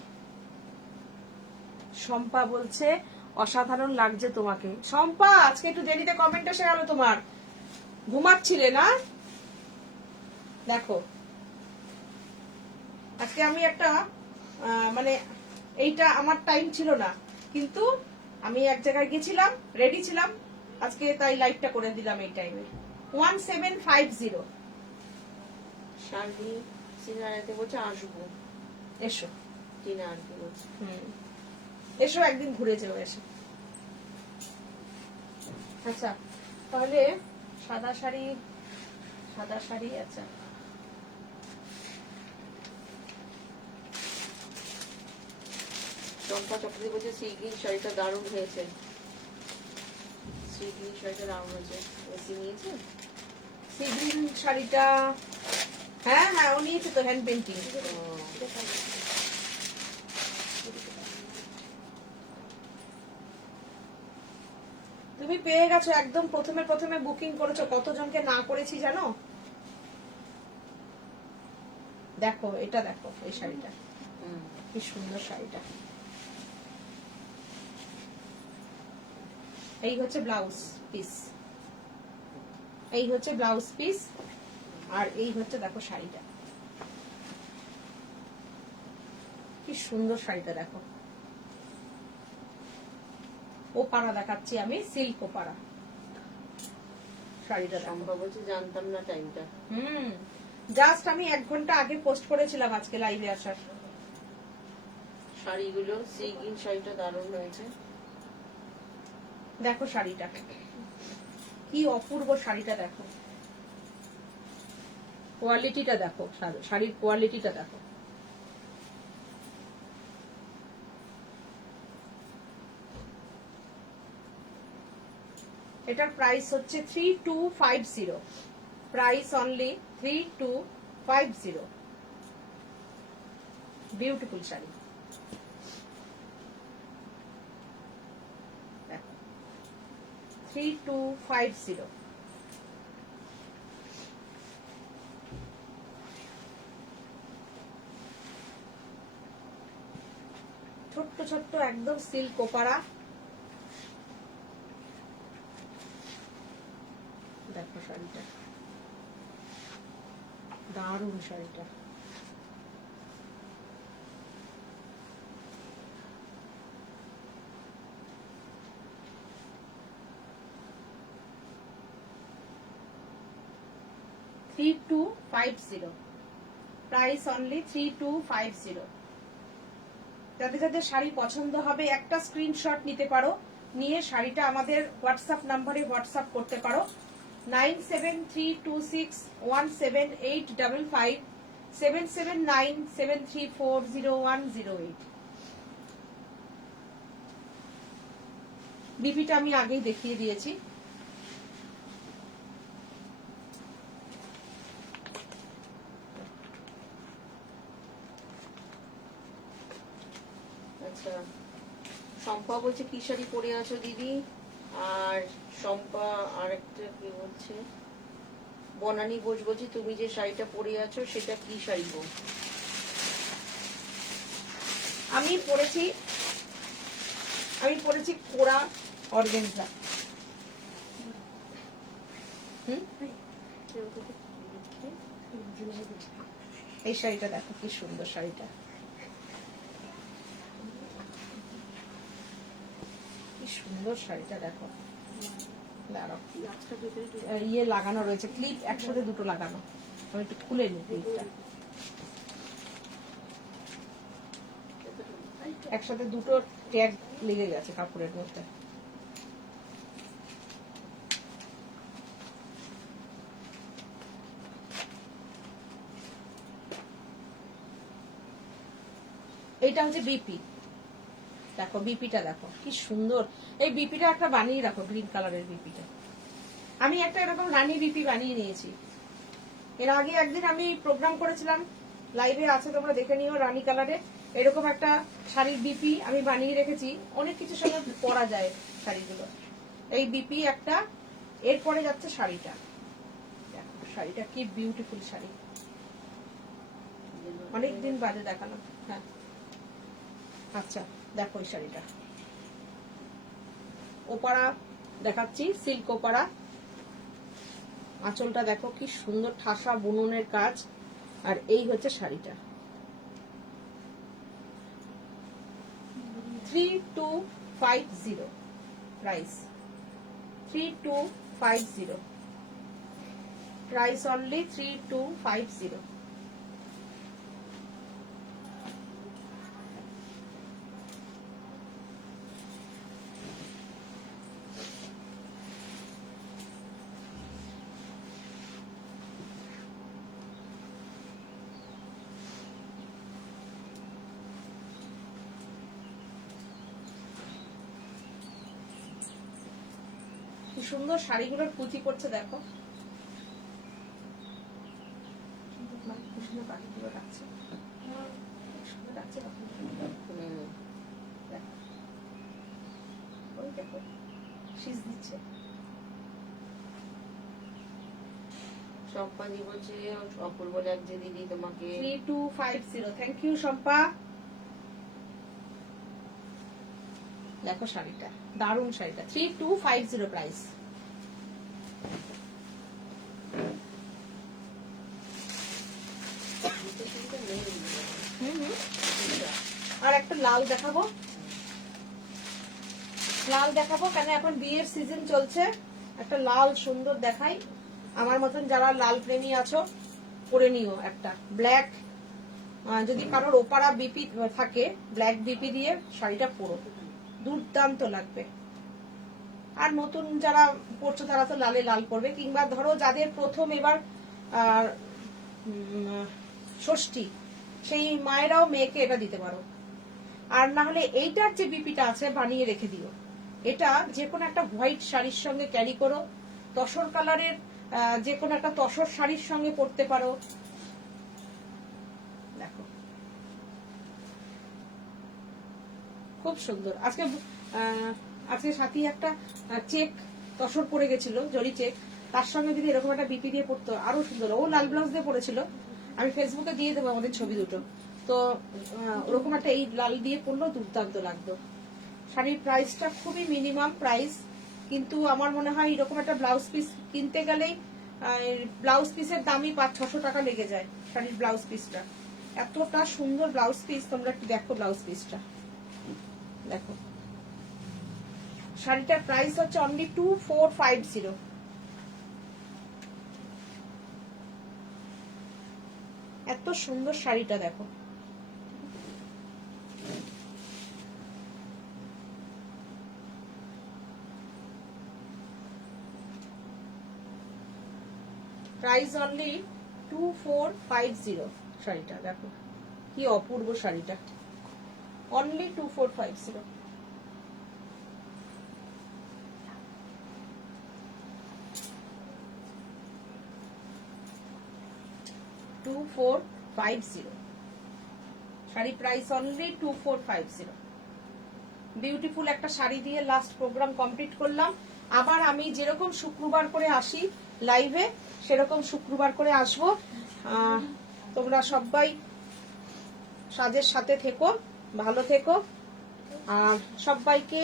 শম্পা বলছে অসাধারণ লাগছে তোমাকে। শম্পা, আজকে একটু দেরিতে কমেন্ট এসে গেল তোমার, ঘুমাচ্ছিলে না? দেখো আজকে আমি একটা মানে এইটা আমার টাইম ছিল না, কিন্তু আমি এক জায়গায় গেছিলাম, রেডি ছিলাম, আজকে তাই লাইভটা করে দিলাম এই টাইমে। 1750। শান্তি সিনারাতে বলছে আসবো, এসো। টিনা আর কি বলছে, এসো একদিন ঘুরে যেও এসে। আচ্ছা তাহলে সাদা শাড়ি, সাদা শাড়ি, আচ্ছা চম্পা চক্রবর্তী বলছে সি গ্রিন শাড়িটা দারুণ হয়েছে, সি গ্রিন শাড়িটা দারুণ হয়েছে, ওসি নিয়েছে সি গ্রিন শাড়িটা, হ্যাঁ হ্যাঁ ও নিয়েছে তো, হ্যান্ড পেন্টিং। তুমি পেয়ে গেছো, একদম প্রথমে প্রথমে বুকিং করেছো, কতজনকে না করেছি জানো? দেখো এটা, দেখো এই শাড়িটা, কি সুন্দর শাড়িটা। এই হচ্ছে ব্লাউজ পিস, এই হচ্ছে ব্লাউজ পিস, আর এই হচ্ছে দেখো শাড়িটা, কি সুন্দর শাড়িটা দেখো। ওপাড়া দেখাচ্ছি আমি, সিল্ক ওপাড়া শাড়িটা দেখো। সম্ভব হচ্ছে জানতাম না টাইমটা। জাস্ট আমি 1 ঘন্টা আগে পোস্ট করেছিলাম আজকে লাইভে আসার। শাড়িগুলো সেই গ্রিন শাড়িটা দারুণ হয়েছে। দেখো শাড়িটা কি অপূর্ব, শাড়িটা দেখো, কোয়ালিটিটা দেখো, শাড়ির কোয়ালিটিটা দেখো। এটার প্রাইস হচ্ছে 3250, প্রাইস অনলি 3250। বিউটিফুল শাড়ি, 3250। ছোট্ট ছোট্ট একদম সিল্ক ওপাড়া, দেখো শাড়িটা, দারুণ শাড়িটা। Price only 3250। যাদের যাদের শাড়ি পছন্দ হবে একটা স্ক্রিনশট নিতে পারো, নিয়ে শাড়িটা আমাদের হোয়াটসঅ্যাপ নাম্বারে হোয়াটসঅ্যাপ করতে পারো 9732617855 7797340108। বিপিটা আমি আগেই দেখিয়ে দিয়েছি। আচ্ছা, শম্পা বলছে কি শাড়ি পরে আছো দিদি? আর শম্পা আরেকটা কি বলছে, বনানী বোস বলছি তুমি যে শাড়িটা পরে আছো সেটা কি শাড়ি গো? আমি পরেছি কোরা অর্গানজা। এই শাড়িটা দেখো কি সুন্দর শাড়িটা, কি সুন্দর শাড়িটা দেখো। দাঁড়াও, ইয়ে লাগানো রয়েছে, ক্লিপ একসাথে দুটো লাগানো, আমি একটু খুলে নিই ক্লিপটা। একসাথে দুটো ট্যাগ লেগে গেছে কাপড়ের মধ্যে। এইটা হচ্ছে বিপি, দেখো বিপিটা দেখো কি সুন্দর। এই বিপিটা একটা বানিয়ে রাখো, গ্রিন কালারের বিপিটা। আমি একটা এরকম রানী বিপি বানিয়ে নিয়েছি। এর আগে একদিন আমি প্রোগ্রাম করেছিলাম, লাইভে আছে তোমরা দেখে নিও, রানী কালারে এরকম একটা শাড়ির বিপি আমি বানিয়ে রেখেছি। অনেক কিছুর সঙ্গে পরা যায় শাড়িগুলো। এই বিপি একটা, এরপরে যাচ্ছে শাড়িটা, দেখো শাড়িটা কি বিউটিফুল শাড়ি, অনেকদিন বাদে দেখালাম। হ্যাঁ আচ্ছা, দেখো এই শাড়িটা, ওপাড়া দেখাচ্ছি, সিল্ক ওপাড়া। আঁচলটা দেখো কি সুন্দর ঠাসা বুননের কাজ, আর এই হচ্ছে শাড়িটা। 3250 প্রাইস, 3250 প্রাইস অনলি 3250। কি সুন্দর শাড়িগুলোর কুচি করছে দেখো, পাখিগুলো ডাকছে, সুন্দর ডাকছে ওই দেখো শীষ দিচ্ছে। সম্পাদি বলছে অপূর্ব লাগছে দিদি তোমাকে। 3250, থ্যাংক ইউ শম্পা। দেখো শাড়িটা, দারুণ শাড়িটা, 3250 প্রাইস। আর একটা লাল দেখাবো, লাল দেখাবো কেন এখন বিয়ের সিজন চলছে, একটা লাল সুন্দর দেখাই। আমার মতন যারা লাল প্রেমী আছো পরে নিও একটা ব্ল্যাক, যদি কারোর ওপারা বিপি থাকে ব্ল্যাক বিপি দিয়ে শাড়িটা পরো, দুর্দান্ত লাগবে। আর নতুন যারা পরছো তারা তো লালে লাল করবে, কিংবা ধরো যাদের প্রথম এবার ষষ্ঠী, সেই মায়েরাও মেয়েকে এটা দিতে পারো। আর না হলে এইটার যে বিপিটা আছে বানিয়ে রেখে দিও, এটা যে কোনো একটা হোয়াইট শাড়ির সঙ্গে ক্যারি করো, তসর কালারের যে কোনো একটা তসর শাড়ির সঙ্গে পরতে পারো। দেখো খুব সুন্দর। আজকে সাথী একটা চেক তসর পরে গেছিল, জরি চেক, তার সঙ্গে যদি এরকম একটা বিপি দিয়ে পড়তো আরো সুন্দর। ও লাল ব্লাউজ দিয়ে পড়েছিল, আমি ফেসবুকে দিয়ে দেবো আমাদের ছবি দুটো। তো ওরকম একটা এই লাল দিয়ে পরলেও দুর্দান্ত লাগতো। শাড়ির প্রাইসটা খুবই মিনিমাম প্রাইস, কিন্তু আমার মনে হয় এরকম একটা ব্লাউজ পিস কিনতে গেলেই ব্লাউজ পিসের দামই 500-600 টাকা লেগে যায়। শাড়ির ব্লাউজ পিসটা এতটা সুন্দর ব্লাউজ পিস, তোমরা একটু দেখো ব্লাউজ পিসটা দেখো। শাড়িটার প্রাইস হচ্ছে অনলি 2450। এত সুন্দর শাড়িটা দেখো। Price only 2450। শাড়িটা দেখো কি অপূর্ব শাড়িটা, only 2450। Sari price only 2450। Beautiful একটা শাড়ি দিয়ে লাস্ট প্রোগ্রাম কমপ্লিট করলাম। আবার আমি যেরকম শুক্রবার করে আসি লাইভে, সেরকম শুক্রবার করে আসবো। তোমরা সবাই সাজের সাথে থেকো, ভালো থেকো। আর সবাইকে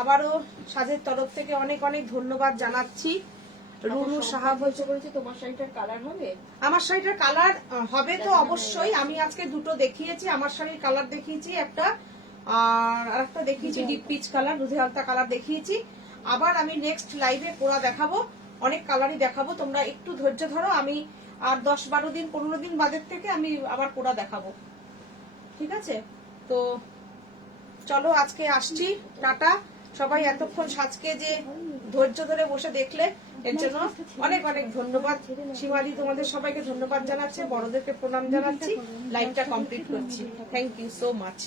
আবারও সাজের তরফ থেকে অনেক অনেক ধন্যবাদ জানাচ্ছি। রুনু সাহা বলছে তোমার শাড়িটার কালার হবে? আমার শাড়িটার কালার হবে তো অবশ্যই। আমি আজকে দুটো দেখিয়েছি, আমার শাড়ির কালার দেখিয়েছি একটা, আর একটা দেখিয়েছি ডিপ পিচ কালার, দুধে আলতা কালার দেখিয়েছি। আবার আমি নেক্সট লাইভে পোড়া দেখাবো, অনেক কালারই দেখাবো। তোমরা একটু ধৈর্য ধরো, আমি আর 10-12 দিন 15 দিন বাদের থেকে আমি আবার পোড়া দেখাবো, ঠিক আছে? তো চলো আজকে আসছি, টাটা। সবাই এতক্ষণ সাজকে যে ধৈর্য ধরে বসে দেখলে এর জন্য অনেক অনেক ধন্যবাদ। শিবালি তোমাদের সবাইকে ধন্যবাদ জানাচ্ছে, বড়দেরকে প্রণাম জানাচ্ছি। লাইভটা কমপ্লিট করছি। Thank you so much.